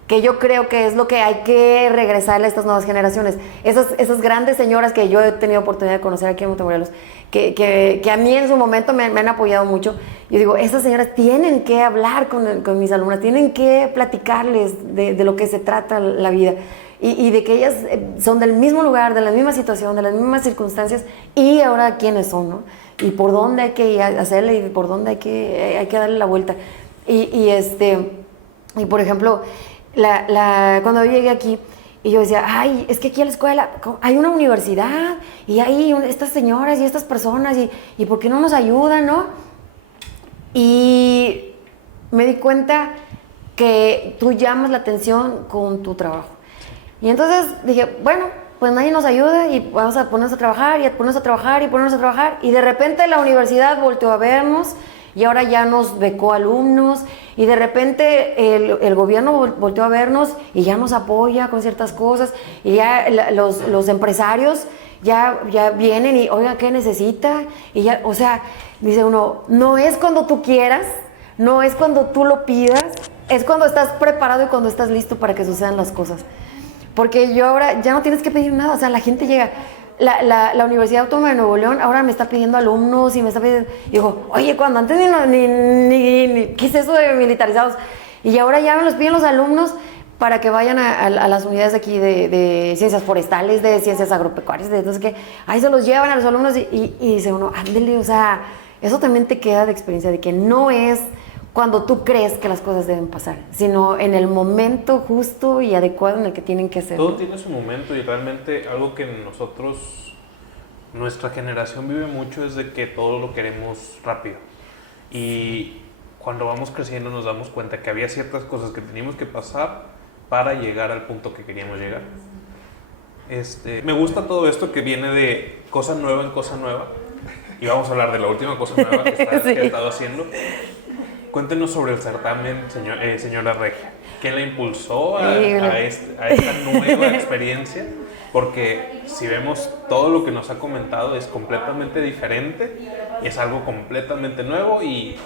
que yo creo que es lo que hay que regresarle a estas nuevas generaciones. Esas grandes señoras que yo he tenido oportunidad de conocer aquí en Montemorelos, que a mí en su momento me han apoyado mucho. Yo digo, esas señoras tienen que hablar con mis alumnas, tienen que platicarles de lo que se trata la vida. Y de que ellas son del mismo lugar, de la misma situación, de las mismas circunstancias, y ahora quiénes son, ¿no? Y por dónde hay que hacerle y por dónde hay que darle la vuelta. Y por ejemplo, cuando yo llegué aquí, y yo decía, ay, es que aquí en la escuela hay una universidad, y hay estas señoras y estas personas, y ¿por qué no nos ayudan, no? Y me di cuenta que tú llamas la atención con tu trabajo. Y entonces dije, bueno, pues nadie nos ayuda y vamos a ponernos a trabajar y ponernos a trabajar y ponernos a trabajar. Y de repente la universidad volteó a vernos y ahora ya nos becó alumnos. Y de repente el gobierno volteó a vernos y ya nos apoya con ciertas cosas. Y ya los empresarios ya vienen y, oiga, ¿qué necesita? Y ya, o sea, dice uno, no es cuando tú quieras, no es cuando tú lo pidas, es cuando estás preparado y cuando estás listo para que sucedan las cosas. Porque yo ahora ya no tienes que pedir nada, o sea, la gente llega. La Universidad Autónoma de Nuevo León ahora me está pidiendo alumnos y me está pidiendo. Y digo, oye, cuando antes ni ¿qué es eso de militarizados? Y ahora ya me los piden los alumnos para que vayan a las unidades aquí de ciencias forestales, de ciencias agropecuarias, de entonces que ahí se los llevan a los alumnos y dice uno, ándele, o sea, eso también te queda de experiencia, de que no es cuando tú crees que las cosas deben pasar, sino en el momento justo y adecuado en el que tienen que ser. Todo tiene su momento y realmente algo que nosotros, nuestra generación vive mucho es de que todo lo queremos rápido. Y cuando vamos creciendo nos damos cuenta que había ciertas cosas que teníamos que pasar para llegar al punto que queríamos llegar. Me gusta todo esto que viene de cosa nueva en cosa nueva. Y vamos a hablar de la última cosa nueva que ha estado haciendo. Cuéntenos sobre el certamen, señora Regia. ¿Qué la impulsó a esta nueva experiencia? Porque si vemos todo lo que nos ha comentado es completamente diferente, es algo completamente nuevo y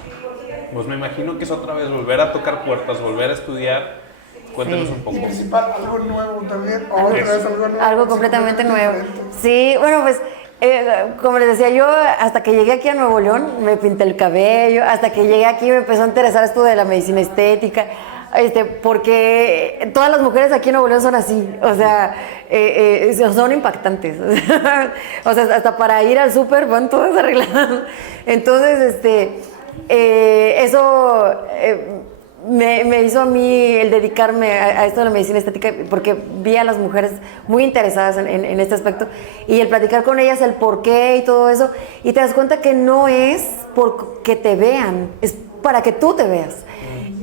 pues me imagino que es otra vez volver a tocar puertas, volver a estudiar. Cuéntenos un poco. Y principal, algo nuevo también, otra vez algo nuevo. Algo completamente nuevo. Sí, bueno, pues como les decía yo, hasta que llegué aquí a Nuevo León, me pinté el cabello, hasta que llegué aquí me empezó a interesar esto de la medicina estética, porque todas las mujeres aquí en Nuevo León son así, o sea, son impactantes, o sea, hasta para ir al súper van todas arregladas. Entonces, eso me hizo a mí el dedicarme a esto de la medicina estética, porque vi a las mujeres muy interesadas en este aspecto, y el platicar con ellas el por qué y todo eso, y te das cuenta que no es porque te vean, es para que tú te veas.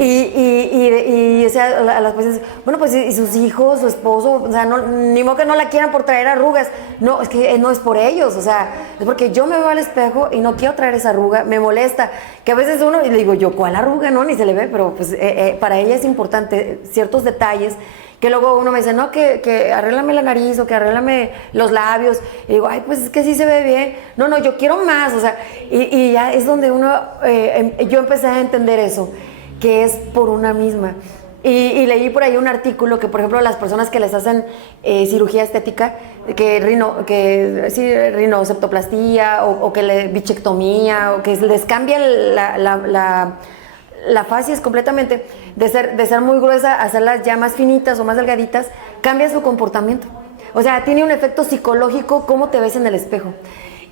Y o sea, a las pacientes, bueno, pues y sus hijos, su esposo, o sea, no, ni modo que no la quieran por traer arrugas. No, es que no es por ellos, o sea, es porque yo me veo al espejo y no quiero traer esa arruga, me molesta. Que a veces uno, y le digo yo, ¿cuál arruga? No, ni se le ve, pero pues para ella es importante ciertos detalles. Que luego uno me dice, no, que arréglame la nariz o que arréglame los labios. Y digo, ay, pues es que sí se ve bien. No, yo quiero más, o sea, y ya es donde yo empecé a entender eso, que es por una misma. Y leí por ahí un artículo que, por ejemplo, las personas que les hacen cirugía estética, rinoceptoplastía o que bichectomía, o que les cambian la facies completamente, de ser muy gruesa a hacerlas ya más finitas o más delgaditas, cambia su comportamiento. O sea, tiene un efecto psicológico cómo te ves en el espejo.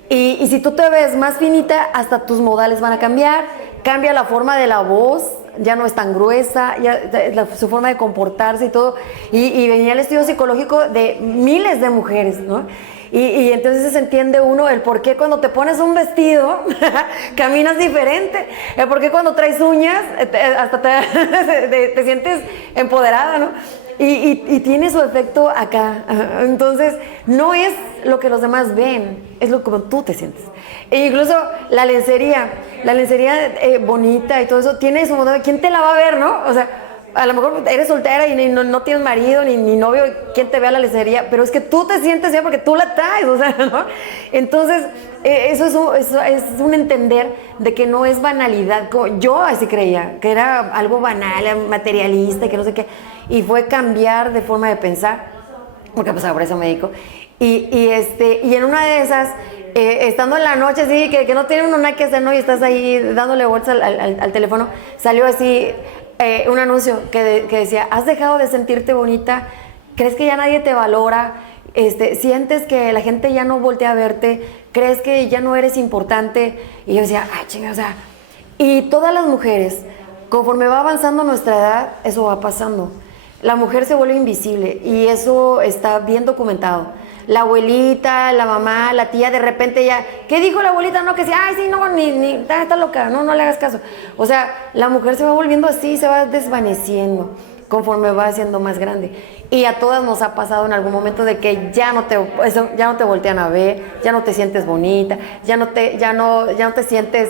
Y si tú te ves más finita, hasta tus modales van a cambiar, cambia la forma de la voz, ya no es tan gruesa, su forma de comportarse y todo. Y venía el estudio psicológico de miles de mujeres, ¿no? Y entonces se entiende uno el por qué cuando te pones un vestido caminas diferente, el por qué cuando traes uñas hasta te sientes empoderada, ¿no? Y tiene su efecto acá. Entonces no es lo que los demás ven, es lo como tú te sientes. E incluso la lencería bonita y todo eso tiene su modo de quién te la va a ver, ¿no? O sea, a lo mejor eres soltera y no tienes marido ni novio, ¿quién te ve a la lencería? Pero es que tú te sientes bien porque tú la traes, o sea, ¿no? Entonces, eso es un entender de que no es banalidad. Yo así creía, que era algo banal, materialista, que no sé qué. Y fue cambiar de forma de pensar, porque pues por eso me dedico. Y en una de esas, estando en la noche así, que no tiene uno nada que hacer, ¿no? Y estás ahí dándole vueltas al teléfono, salió así un anuncio que decía, ¿has dejado de sentirte bonita? ¿Crees que ya nadie te valora? ¿Sientes que la gente ya no voltea a verte? ¿Crees que ya no eres importante? Y yo decía, ay, chinga, o sea, y todas las mujeres, conforme va avanzando nuestra edad, eso va pasando. La mujer se vuelve invisible y eso está bien documentado. La abuelita, la mamá, la tía, de repente ya, ¿qué dijo la abuelita? No, que sí, ay, sí, no, está loca, no le hagas caso. O sea, la mujer se va volviendo así, se va desvaneciendo conforme va siendo más grande. Y a todas nos ha pasado en algún momento de que ya no te voltean a ver, ya no te sientes bonita, ya no te sientes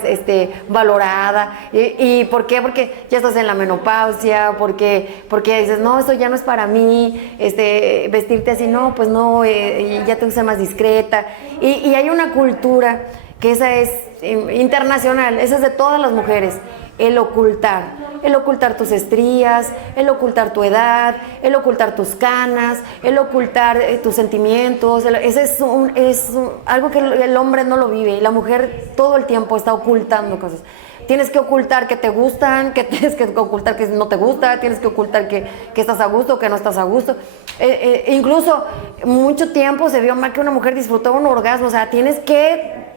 valorada. ¿Y por qué? Porque ya estás en la menopausia, porque dices, no, esto ya no es para mí, vestirte así, no, pues no, ya tengo que ser más discreta. Y hay una cultura que esa es internacional, esa es de todas las mujeres. El ocultar tus estrías, el ocultar tu edad, el ocultar tus canas, el ocultar tus sentimientos. Ese es algo que el hombre no lo vive y la mujer todo el tiempo está ocultando cosas. Tienes que ocultar que te gustan, que tienes que ocultar que no te gusta, tienes que ocultar que estás a gusto, que no estás a gusto. Incluso mucho tiempo se vio mal que una mujer disfrutaba un orgasmo, o sea, tienes que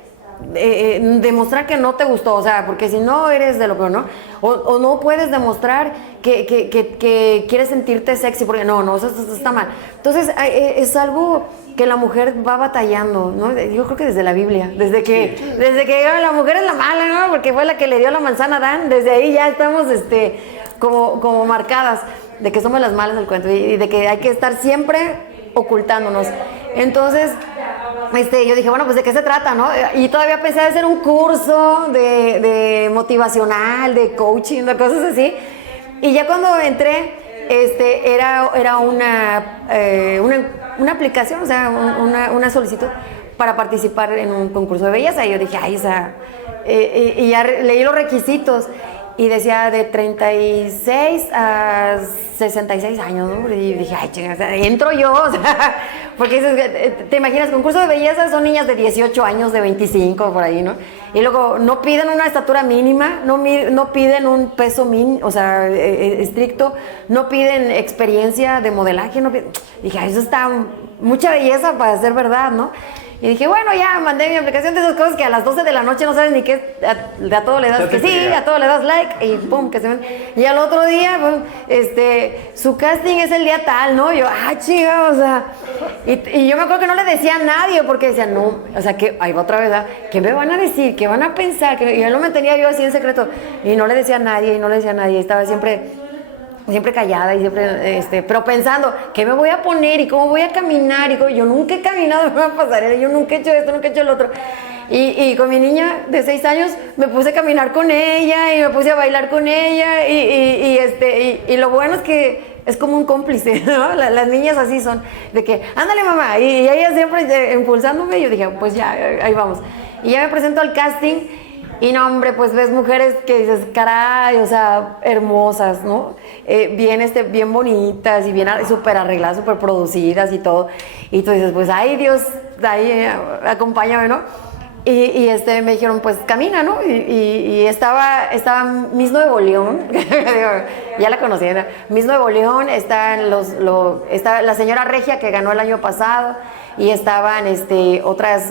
demostrar que no te gustó, o sea, porque si no eres de lo peor, ¿no? O no puedes demostrar que quieres sentirte sexy, porque no, eso está mal. Entonces es algo que la mujer va batallando, ¿no? Yo creo que desde la Biblia, desde que la mujer es la mala, ¿no? Porque fue la que le dio la manzana a Adán, desde ahí ya estamos como marcadas de que somos las malas del cuento y de que hay que estar siempre ocultándonos. Entonces, yo dije, bueno, pues ¿de qué se trata, no? Y todavía pensé en hacer un curso de motivacional, de coaching, de cosas así. Y ya cuando entré, era una aplicación, o sea, una solicitud para participar en un concurso de belleza. Y yo dije, ay, y ya leí los requisitos y decía de 36 a 66 años, ¿no? Y dije, ay, chinga, o sea, entro yo, o sea, porque dices, te imaginas, concurso de belleza son niñas de 18 años, de 25, por ahí, ¿no? Y luego no piden una estatura mínima, no piden un peso mínimo, o sea, estricto, no piden experiencia de modelaje, dije, ay, eso está mucha belleza para ser verdad, ¿no? Y dije, bueno, ya mandé mi aplicación, de esas cosas que a las 12 de la noche no sabes ni qué, a todo le das que sí, a todo le das like y pum, que se ven. Y al otro día, pum, su casting es el día tal, ¿no? Y yo, chica, o sea, y yo me acuerdo que no le decía a nadie porque decían, no, o sea, que ahí va otra vez, ¿verdad? ¿Qué me van a decir? ¿Qué van a pensar? Y yo lo mantenía yo así en secreto y no le decía a nadie, estaba siempre callada y siempre, pero pensando, ¿qué me voy a poner y cómo voy a caminar? Y yo nunca he caminado en una pasarela, yo nunca he hecho esto, nunca he hecho el otro. Y con mi niña de 6 años me puse a caminar con ella y me puse a bailar con ella y lo bueno es que es como un cómplice, ¿no? Las niñas así son, de que, ándale mamá, y ella siempre impulsándome y yo dije, pues ya, ahí vamos. Y ya me presento al casting. Y no, hombre, pues ves mujeres que dices, caray, o sea, hermosas, ¿no? Bien bonitas y bien súper arregladas, súper producidas y todo. Y tú dices, pues, ay, Dios, ahí, acompáñame, ¿no? Y me dijeron, pues, camina, ¿no? Y estaba Miss Nuevo León, ya la conocí, ¿no? Miss Nuevo León, está la señora Regia que ganó el año pasado, y estaban otras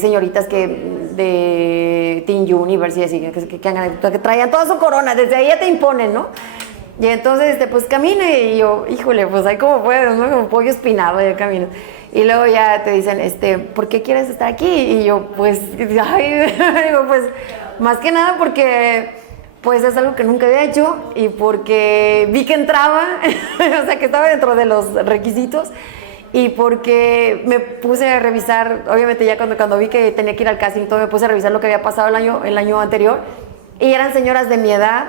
señoritas de Teen Universe y así, que traían toda su corona, desde ahí ya te imponen, ¿no? Y entonces, pues camine, y yo, híjole, pues ahí como puedes, ¿no? Como pollo espinado, ya camino. Y luego ya te dicen, ¿por qué quieres estar aquí? Y yo, pues, ay, digo, pues, más que nada porque, pues, es algo que nunca había hecho y porque vi que entraba, o sea, que estaba dentro de los requisitos. Y porque me puse a revisar, obviamente ya cuando vi que tenía que ir al casting, todo me puse a revisar lo que había pasado el año anterior. Y eran señoras de mi edad,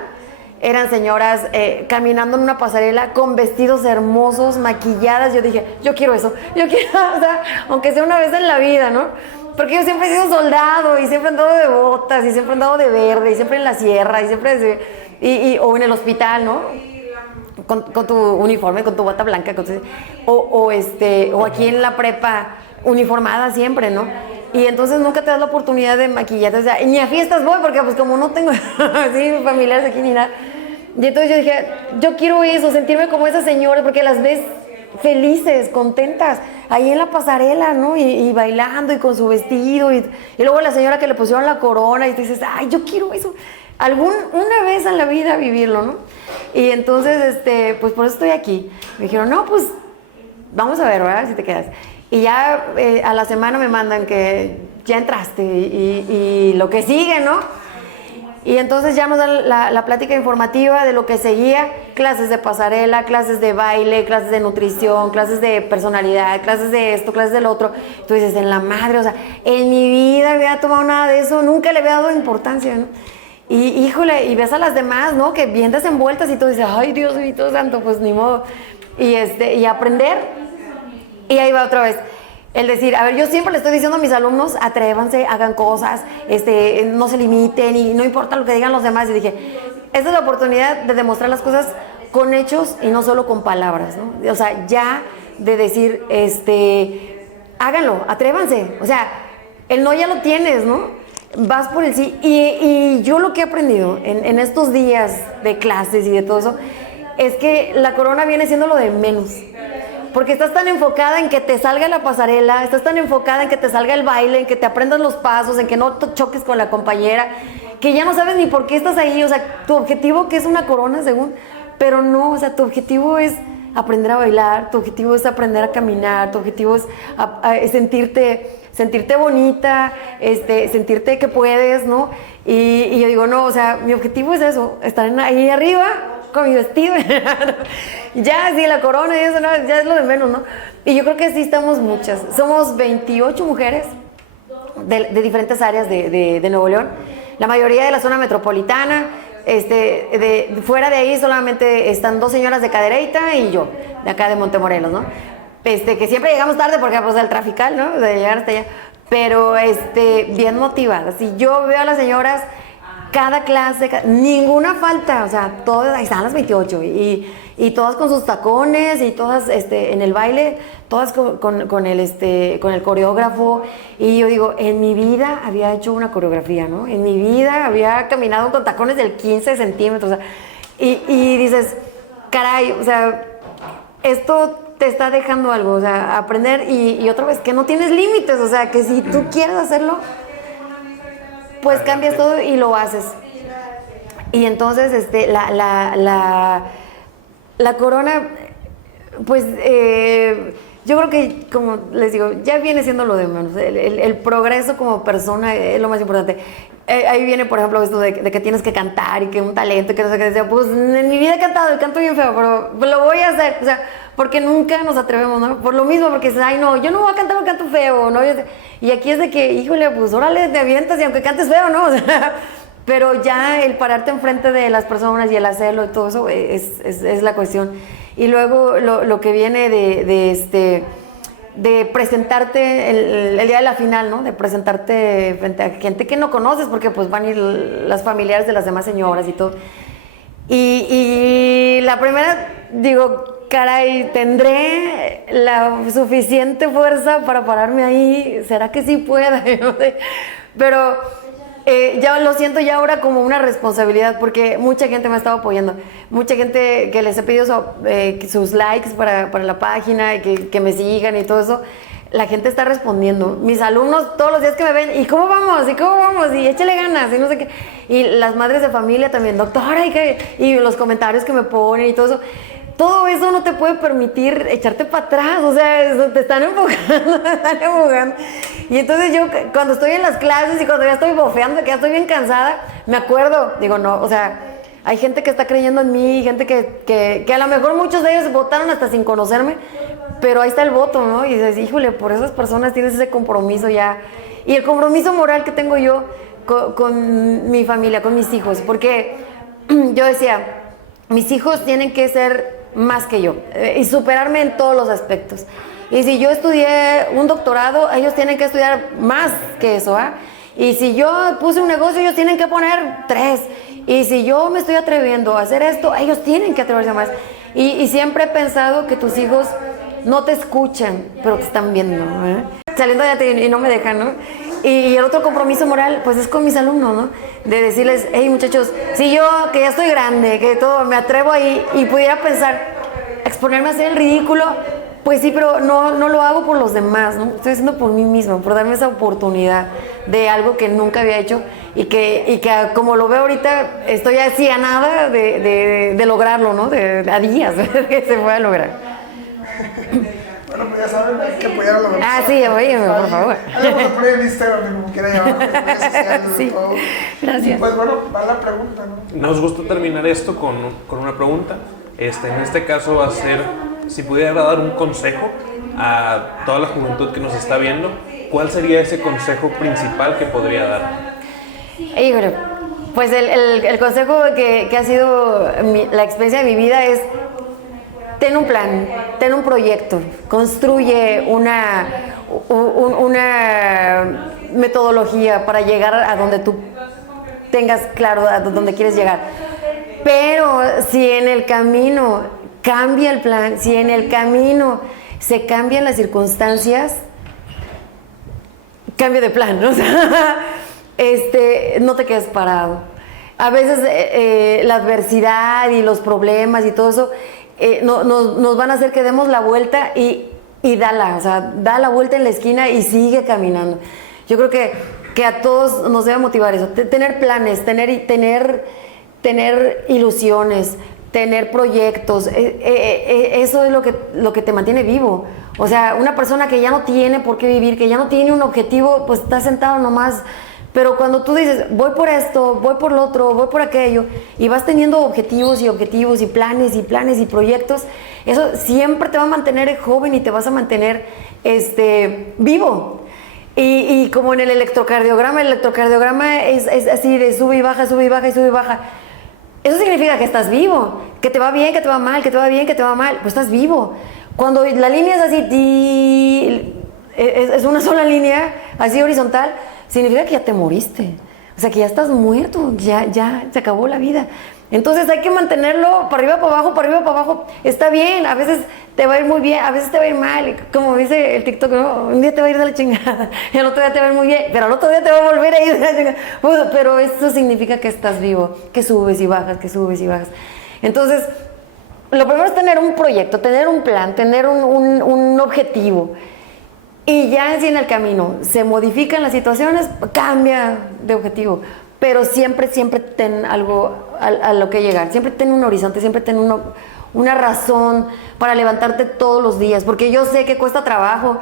eran señoras caminando en una pasarela con vestidos hermosos, maquilladas. Yo dije, yo quiero eso, o sea, aunque sea una vez en la vida, ¿no? Porque yo siempre he sido soldado y siempre he andado de botas y siempre he andado de verde y siempre en la sierra y siempre, o en el hospital, ¿no? Con tu uniforme, con tu bata blanca, o aquí en la prepa uniformada siempre, ¿no? Y entonces nunca te das la oportunidad de maquillarte, o sea, ni a fiestas voy porque pues como no tengo así familiares aquí ni nada. Y entonces yo dije, yo quiero eso, sentirme como esas señoras, porque las ves felices, contentas, ahí en la pasarela, ¿no? Y bailando y con su vestido y luego la señora que le pusieron la corona y tú dices, ay, yo quiero eso. Una vez en la vida vivirlo, ¿no? Y entonces, pues por eso estoy aquí. Me dijeron, no, pues vamos a ver, ¿verdad? Si te quedas. Y ya a la semana me mandan que ya entraste y lo que sigue, ¿no? Y entonces ya nos dan la plática informativa de lo que seguía, clases de pasarela, clases de baile, clases de nutrición, clases de personalidad, clases de esto, clases del otro. Tú dices, en la madre, o sea, en mi vida había tomado nada de eso, nunca le había dado importancia, ¿no? Y híjole, y ves a las demás, ¿no? Que bien desenvueltas y tú dices, ay, Dios mío santo, pues ni modo. Y aprender, y ahí va otra vez. El decir, a ver, yo siempre le estoy diciendo a mis alumnos, atrévanse, hagan cosas, no se limiten y no importa lo que digan los demás. Y dije, esta es la oportunidad de demostrar las cosas con hechos y no solo con palabras, ¿no? O sea, ya de decir, háganlo, atrévanse. O sea, el no ya lo tienes, ¿no? Vas por el sí. Y yo lo que he aprendido en estos días de clases y de todo eso, es que la corona viene siendo lo de menos. Porque estás tan enfocada en que te salga la pasarela, estás tan enfocada en que te salga el baile, en que te aprendas los pasos, en que no te choques con la compañera, que ya no sabes ni por qué estás ahí. O sea, tu objetivo, que es una corona según, pero no, o sea, tu objetivo es aprender a bailar, tu objetivo es aprender a caminar, tu objetivo es sentirte bonita, sentirte que puedes, ¿no? Y yo digo, no, o sea, mi objetivo es eso, estar ahí arriba con mi vestido. Ya, sí, la corona y eso, no, ya es lo de menos, ¿no? Y yo creo que sí estamos muchas. Somos 28 mujeres de diferentes áreas de Nuevo León. La mayoría de la zona metropolitana. Fuera de ahí solamente están 2 señoras de Cadereyta y yo, de acá de Montemorelos, ¿no? Que siempre llegamos tarde porque pues el trafical, ¿no? De llegar hasta allá. Pero bien motivadas. Si yo veo a las señoras, cada clase, ninguna falta, o sea, todas, ahí están las 28 y todas con sus tacones y todas en el baile, todas con el coreógrafo. Y yo digo, en mi vida había hecho una coreografía, ¿no? En mi vida había caminado con tacones del 15 centímetros, o sea, y dices, caray, o sea, esto te está dejando algo, o sea, aprender y otra vez que no tienes límites, o sea, que si tú quieres hacerlo, pues cambias todo y lo haces. Y entonces la corona, pues yo creo que, como les digo, ya viene siendo lo de menos. El progreso como persona es lo más importante. Ahí viene, por ejemplo, esto de que tienes que cantar y que un talento, que no sé qué. Decía, pues en mi vida he cantado y canto bien feo, pero lo voy a hacer. O sea, porque nunca nos atrevemos, ¿no? Por lo mismo, porque dices, ay, no, yo no voy a cantar porque canto feo, ¿no? Y aquí es de que, híjole, pues órale, te avientas y aunque cantes feo, ¿no? O sea, pero ya el pararte enfrente de las personas y el hacerlo y todo eso es la cuestión. Y luego lo que viene de presentarte el día de la final, ¿no? De presentarte frente a gente que no conoces, porque pues van a ir las familiares de las demás señoras y todo. Y la primera, digo, caray, ¿tendré la suficiente fuerza para pararme ahí? ¿Será que sí pueda? No sé. Pero ya lo siento ya ahora como una responsabilidad, porque mucha gente me ha estado apoyando, mucha gente que les he pedido sus likes para la página, y que me sigan y todo eso. La gente está respondiendo, mis alumnos todos los días que me ven, ¿y cómo vamos? ¿Y cómo vamos? Y échale ganas, y no sé qué. Y las madres de familia también, doctora, y los comentarios que me ponen y todo eso. Todo eso no te puede permitir echarte para atrás, o sea, te están empujando, Y entonces yo, cuando estoy en las clases y cuando ya estoy bofeando, que ya estoy bien cansada, me acuerdo, digo, no, o sea, hay gente que está creyendo en mí, gente que a lo mejor muchos de ellos votaron hasta sin conocerme, pero ahí está el voto, ¿no? Y dices, híjole, por esas personas tienes ese compromiso ya. Y el compromiso moral que tengo yo con mi familia, con mis hijos, porque yo decía, mis hijos tienen que ser más que yo y superarme en todos los aspectos. Y si yo estudié un doctorado, ellos tienen que estudiar más que eso, ¿eh? Y si yo puse un negocio, ellos tienen que poner 3. Y si yo me estoy atreviendo a hacer esto, ellos tienen que atreverse más. Y siempre he pensado que tus hijos no te escuchan, pero te están viendo, ¿eh? Saliendo ya y no me dejan, ¿no? Y el otro compromiso moral, pues es con mis alumnos, ¿no? De decirles, hey muchachos, si yo, que ya estoy grande, que todo, me atrevo ahí y pudiera pensar, exponerme a hacer el ridículo, pues sí, pero no lo hago por los demás, ¿no? Estoy haciendo por mí misma, por darme esa oportunidad de algo que nunca había hecho y que como lo veo ahorita, estoy así a nada de lograrlo, ¿no? A días que se pueda lograr. Bueno, pues ya saben, hay que apoyar a la verdad. Ah, sí, oígame, por favor. Ahí vamos a poner en Instagram, como quiera, ahí abajo, en redes sociales, Sí, todo. gracias. Y pues bueno, va la pregunta, ¿no? Nos gusta terminar esto con una pregunta. En este caso va a ser, si pudiera dar un consejo a toda la juventud que nos está viendo, ¿cuál sería ese consejo principal que podría dar? Híjole, pues el consejo que ha sido la experiencia de mi vida es: ten un plan, ten un proyecto, construye una metodología para llegar a donde tú tengas claro a donde quieres llegar. Pero si en el camino cambia el plan, si en el camino se cambian las circunstancias, cambio de plan, ¿no? O sea, no te quedes parado. A veces la adversidad y los problemas y todo eso nos van a hacer que demos la vuelta y dala, o sea, da la vuelta en la esquina y sigue caminando. Yo creo que a todos nos debe motivar eso, tener planes, tener ilusiones, tener proyectos. Eso es lo que te mantiene vivo. O sea, una persona que ya no tiene por qué vivir, que ya no tiene un objetivo, pues está sentado nomás Pero cuando tú dices, voy por esto, voy por lo otro, voy por aquello, y vas teniendo objetivos y planes y proyectos, eso siempre te va a mantener joven y te vas a mantener vivo. Y como en el electrocardiograma es así de sube y baja, sube y baja y sube y baja. Eso significa que estás vivo, que te va bien, que te va mal, que te va bien, que te va mal, pues estás vivo. Cuando la línea es así, es una sola línea, así horizontal, significa que ya te moriste. O sea, que ya estás muerto, ya se acabó la vida. Entonces hay que mantenerlo para arriba, para abajo, para arriba, para abajo. Está bien, a veces te va a ir muy bien, a veces te va a ir mal. Como dice el TikTok, ¿no? Un día te va a ir de la chingada, y al otro día te va a ir muy bien, pero al otro día te va a volver a ir de la chingada. Bueno, pero eso significa que estás vivo, que subes y bajas, que subes y bajas. Entonces, lo primero es tener un proyecto, tener un plan, tener un objetivo. Y ya si en el camino se modifican las situaciones, cambia de objetivo. Pero siempre ten algo a lo que llegar. Siempre ten un horizonte, siempre ten una razón para levantarte todos los días. Porque yo sé que cuesta trabajo.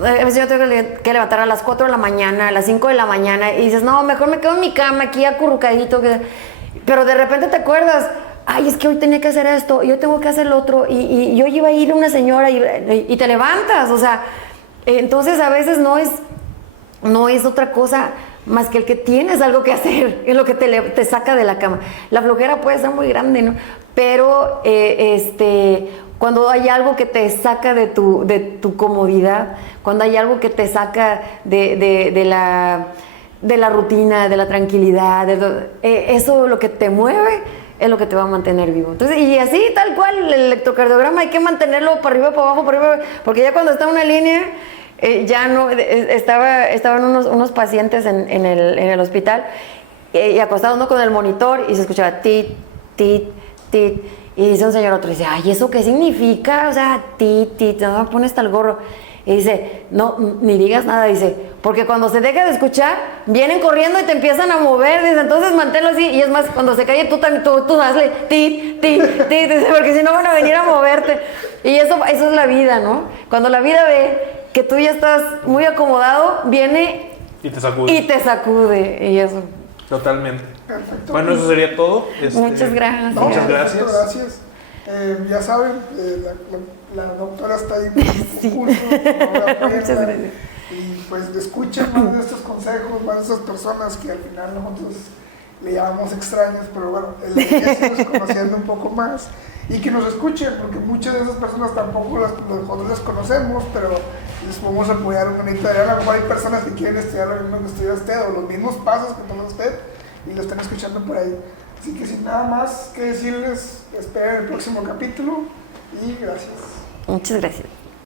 A veces yo tengo que levantar a las 4 de la mañana, a las 5 de la mañana. Y dices, no, mejor me quedo en mi cama aquí acurrucadito. Pero de repente te acuerdas, ay, es que hoy tenía que hacer esto, y hoy tengo que hacer lo otro. Y hoy iba a ir una señora y te levantas. O sea, entonces a veces no es otra cosa más que el que tienes algo que hacer, es lo que te saca de la cama. La flojera puede ser muy grande, ¿no? Pero cuando hay algo que te saca de tu comodidad, cuando hay algo que te saca de la rutina, de la tranquilidad, eso lo que te mueve es lo que te va a mantener vivo. Entonces, y así, tal cual, el electrocardiograma hay que mantenerlo para arriba, para abajo, porque ya cuando está en una línea, ya no, estaban unos pacientes en el hospital y acostados, ¿no?, con el monitor, y se escuchaba tit, tit, tit, y dice un señor otro, dice, ay, ¿eso qué significa? O sea, tit, tit, no me pones hasta el gorro. Y dice, no, ni digas nada, dice, porque cuando se deja de escuchar, vienen corriendo y te empiezan a mover, dice, entonces manténlo así, y es más, cuando se calle tú hazle tit, tit, tit, dice, porque si no van a venir a moverte. Y eso es la vida, ¿no? Cuando la vida ve que tú ya estás muy acomodado, viene y te sacude. Y eso. Totalmente. Perfecto. Bueno, eso sería todo. Muchas gracias. No, Muchas gracias. Gracias. Ya saben, la doctora está ahí con un concurso. Muchas gracias. Y pues escuchen más de estos consejos, más de esas personas que al final nosotros le llamamos extraños, pero bueno, la idea es irnos conociendo un poco más y que nos escuchen, porque muchas de esas personas tampoco las conocemos, pero les podemos apoyar un granito de arena. A lo mejor hay personas que quieren estudiar lo mismo que estudia usted o los mismos pasos que toma usted y lo están escuchando por ahí. Así que sin nada más que decirles, esperen el próximo capítulo y gracias. Muchas gracias.